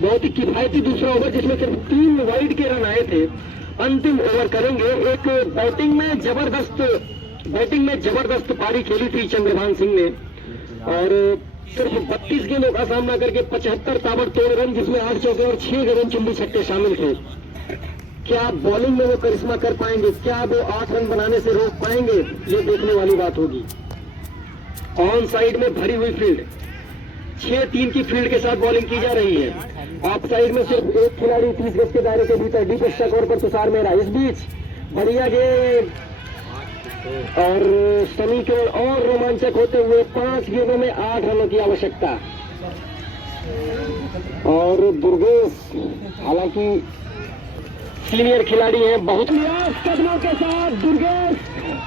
बहुत ही किफायती दूसरा ओवर जिसमें सिर्फ 3 वाइड के रन आए थे, अंतिम ओवर करेंगे। एक बैटिंग में जबरदस्त पारी खेली थी चंद्रभान सिंह ने और सिर्फ 32 गेंदों का सामना करके 75 ताबड़तोड़ रन, जिसमें 8 चौके और 6 गगन चुंबी छक्के शामिल थे। क्या बॉलिंग में वो करिश्मा कर पाएंगे? क्या वो 8 रन बनाने से रोक पाएंगे? ये देखने वाली बात होगी। ऑन साइड में भरी हुई फील्ड, 6-3 की फील्ड के साथ बॉलिंग की जा रही है। ऑफ साइड में सिर्फ एक खिलाड़ी 30 गज के दायरे के भीतर, डीप एक्स्ट्रा कवर पर तुषार मेहरा। इस बीच बढ़िया गेंद और समीकरण और रोमांचक होते हुए 5 गेंदों में 8 रनों की आवश्यकता और दुर्गेश हालांकि सीनियर खिलाड़ी हैं, बहुत कदमों के साथ दुर्गेश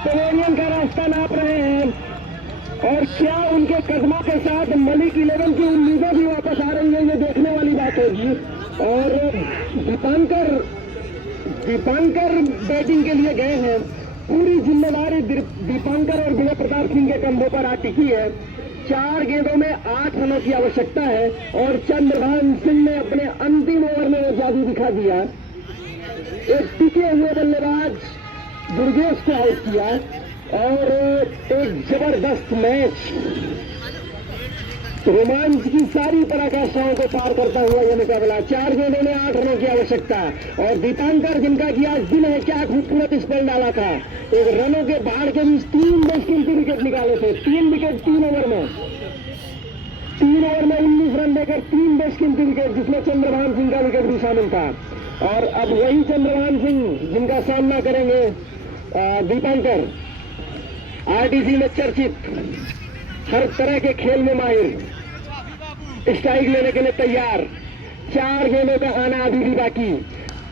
पवेलियन का रास्ता नाप रहे हैं और क्या उनके कदमों के साथ मलिक 11 की उम्मीदें भी वापस आ रही हैं, ये देखने वाली बात होगी। और दीपांकर बैटिंग के लिए गए हैं, पूरी जिम्मेदारी दीपांकर और विनय प्रताप सिंह के कंधों पर आ टिकी है। 4 गेंदों में 8 रनों की आवश्यकता है और चंद्रभान सिंह ने अपने अंतिम ओवर में वो जादू दिखा दिया। एक टिके हुए बल्लेबाज दुर्गेश को आउट किया और एक जबरदस्त मैच, रोमांच की सारी पराकाष्ठाओं को पार करता हुआ यह मुकाबला। 4 गेंदों में 8 रनों की आवश्यकता और दीपांकर, जिनका कि आज दिन है, क्या खूबसूरत स्पेल डाला था। एक रनों के बाढ़ के बीच 3 बेशकीमती विकेट निकाले थे, 3 विकेट 3 ओवर में, 3 ओवर में 19 रन देकर 3 बेशकीमती विकेट, जिसमें चंद्रभान सिंह का विकेट भी शामिल था। और अब वही चंद्रभान सिंह जिनका सामना करेंगे दीपांकर, आरटीसी में चर्चित, हर तरह के खेल में माहिर, स्ट्राइक लेने के लिए तैयार। 4 गेंदों का आना अभी भी बाकी।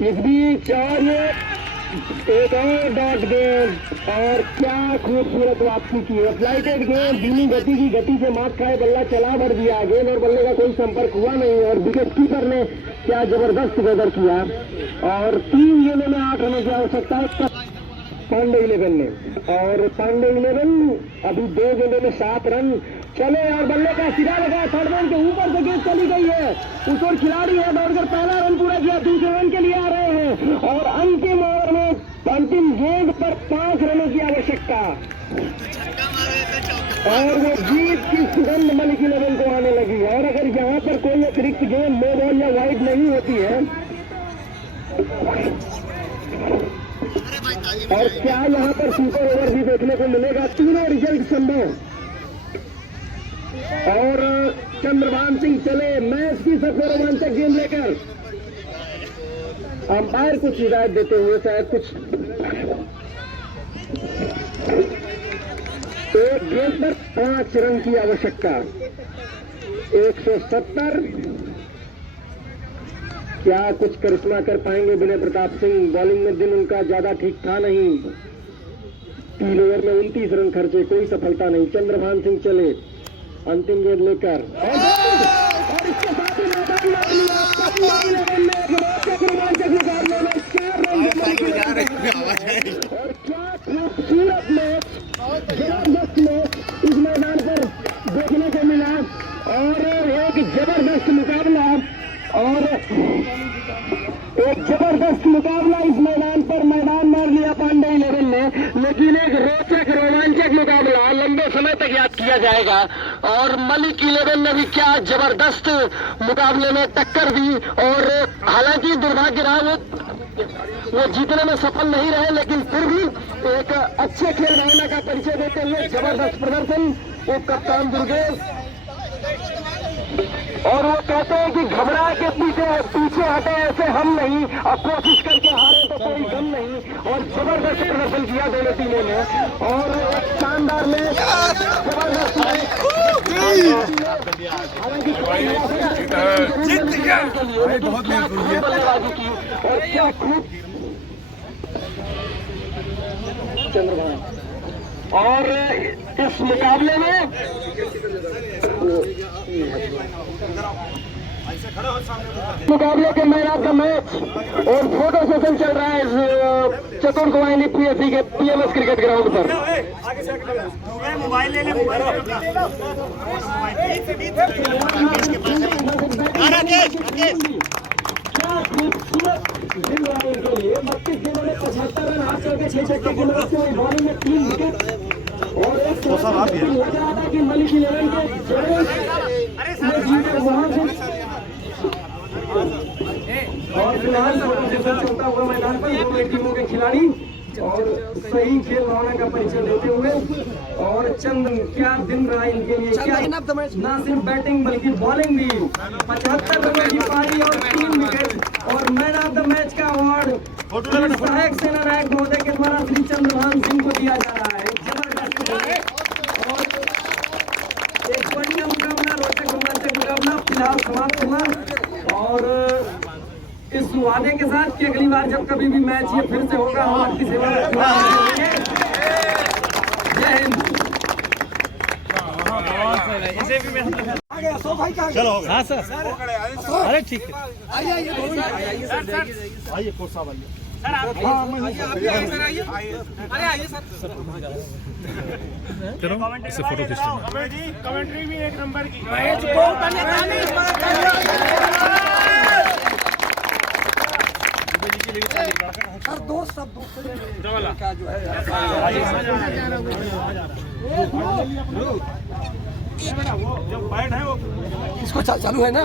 इस बीच और ये एक और डॉट गेंद, और क्या खूबसूरत वापसी की है। फ्लाइटेड गेंद, धीमी गति की गति से मात खाए, बल्ला चला बढ़ दिया, गेंद और बल्ले का कोई संपर्क हुआ नहीं, और विकेट कीपर ने क्या जबरदस्त गदर किया। और 3 गेंदों में 8 रनों की आवश्यकता है पांडे 11 ने, और पांडे 11 अभी 2 गेंदों में 7 रन चले, और बल्ले का सिरा लगा, थर्ड मैन के ऊपर से गेंद चली गई है। उस और खिलाड़ी है, दौड़कर पहला रन पूरा किया, दूसरे रन के लिए आ रहे हैं, और अंतिम ओवर में अंतिम गेंद पर 5 रनों की आवश्यकता, और वो जीत की सुगंध मलिक 11 को आने लगी। और अगर यहाँ पर कोई अतिरिक्त गेंद नो बॉल या वाइड नहीं होती है, और क्या यहाँ पर सुपर ओवर भी देखने को मिलेगा। तीनों रिजल्ट संभव, और चंद्रभान सिंह चले मैच की सबसे रोमांचक गेंद लेकर। अंपायर कुछ हिदायत देते हुए शायद कुछ, एक गेंद पर 5 रन की आवश्यकता, 170। क्या कुछ करिश्मा कर पाएंगे विनय प्रताप सिंह। बॉलिंग में दिन उनका ज्यादा ठीक था नहीं, 3 ओवर में 29 रन खर्चे, कोई सफलता नहीं। चंद्रभान सिंह चले अंतिम गेंद लेकर, और इसके साथ ही मैदान में रोमांचक मुकाबले में 4 रन और क्या खूबसूरत मैच, जबरदस्त मैच इस मैदान पर देखने को मिला, और एक जबरदस्त मुकाबला, और एक जबरदस्त मुकाबला इस मैदान पर मैदान मार लिया पांडे 11 ने। लेकिन एक रोचक रोमांचक मुकाबला लंबे समय तक याद किया जाएगा, और मलिक 11 ने भी क्या जबरदस्त मुकाबले में टक्कर दी। और हालांकि दुर्भाग्य रहा, वो जीतने में सफल नहीं रहे, लेकिन फिर भी एक अच्छे खेल भावना का परिचय देते हुए जबरदस्त प्रदर्शन। वो कप्तान दुर्गेश, और वो कहते हैं कि घबरा के पीछे हटे, ऐसे हम नहीं, अब कोशिश करके हारे तो कोई गम नहीं। और जबरदस्त प्रदर्शन किया दोनों टीमों ने, और एक शानदार मैच, जबरदस्त बल्लेबाजी की, और क्या खूब चंद्रभान। और इस मुकाबले में के मैन ऑफ द मैच और फोटो सेशन चल रहा है इस चतुर्थ वाहिनी पीएससी के पीएमएस क्रिकेट ग्राउंड पर। मोबाइल ले ले, खूबसूरत दिन बनाने के लिए 32 गेंदों में 75 रन हासिल के 6 छक्के की मदद से बॉलिंग में 3 विकेट, और एक लग रहा था कि मलिक 11 और फिलहाल चलता हुआ मैदान पर दोनों टीमों के खिलाड़ी, और सही खेल भावना का परिचय देते हुए। और चंदन, क्या दिन रहा इनके लिए, क्या ना सिर्फ बैटिंग बल्कि बॉलिंग भी। 75 रनों की पारी और 3 विकेट, और मैन ऑफ द मैच का अवार्ड सहायक सेना नायक महोदय के द्वारा श्री चंद्रभान सिंह को दिया जा रहा है। जबरदस्त और एक बढ़िया मुकाबला, रोचक रोमांचक मुकाबला फिलहाल समाप्त हुआ। और इस वादे के साथ कि अगली बार जब कभी भी मैच ये फिर से होगा, हम आपकी सेवा में। जय हिंद। चलो हाँ सर, अरे ठीक है, आइए कोच साहब आइए। करो इससे फोटो खींच लो। कमेंट्री भी 1 नंबर की। सर दोस्त सब का जो है इसको चालू है ना,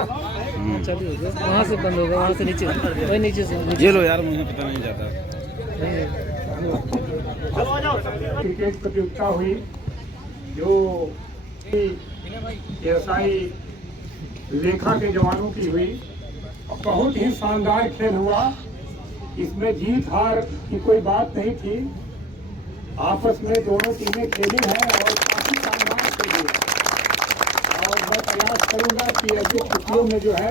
चालू होगा, वहाँ से बंद होगा, वहाँ से नीचे, वही नीचे से। ये लो यार, मुझे पता नहीं जाता। क्रिकेट प्रतियोगिता हुई जो व्यवसायी लेखा के जवानों की हुई, बहुत ही शानदार खेल हुआ। इसमें जीत हार की कोई बात नहीं थी। आपस में दोनों टीमें खेली हैं और काफी शानदार खेली है। और मैं प्रयास करूंगा कि ऐसे छुट्टियों में जो है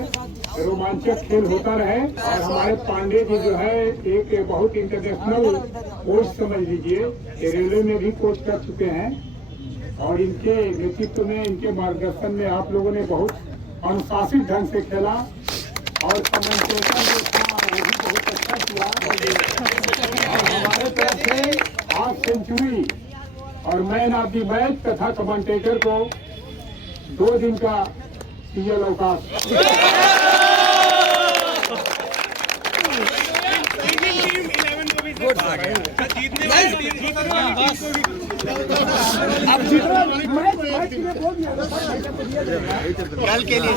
रोमांचक खेल होता रहे। और हमारे पांडे जी जो है एक बहुत इंटरनेशनल कोच समझ लीजिए, रेलवे में भी कोच कर चुके हैं। और इनके नेतृत्व में, इनके मार्गदर्शन में आप लोगों ने बहुत अनुशासित ढंग से खेला। और कमेंटेटर जो था वो भी बहुत अच्छा किया। और हमारे तरफ से हाफ सेंचुरी और मैन ऑफ द मैच तथा कमेंटेटर को 2 दिन का सीएल अवकाश। अब जीतना मैच के लिए बोल दिया कल के लिए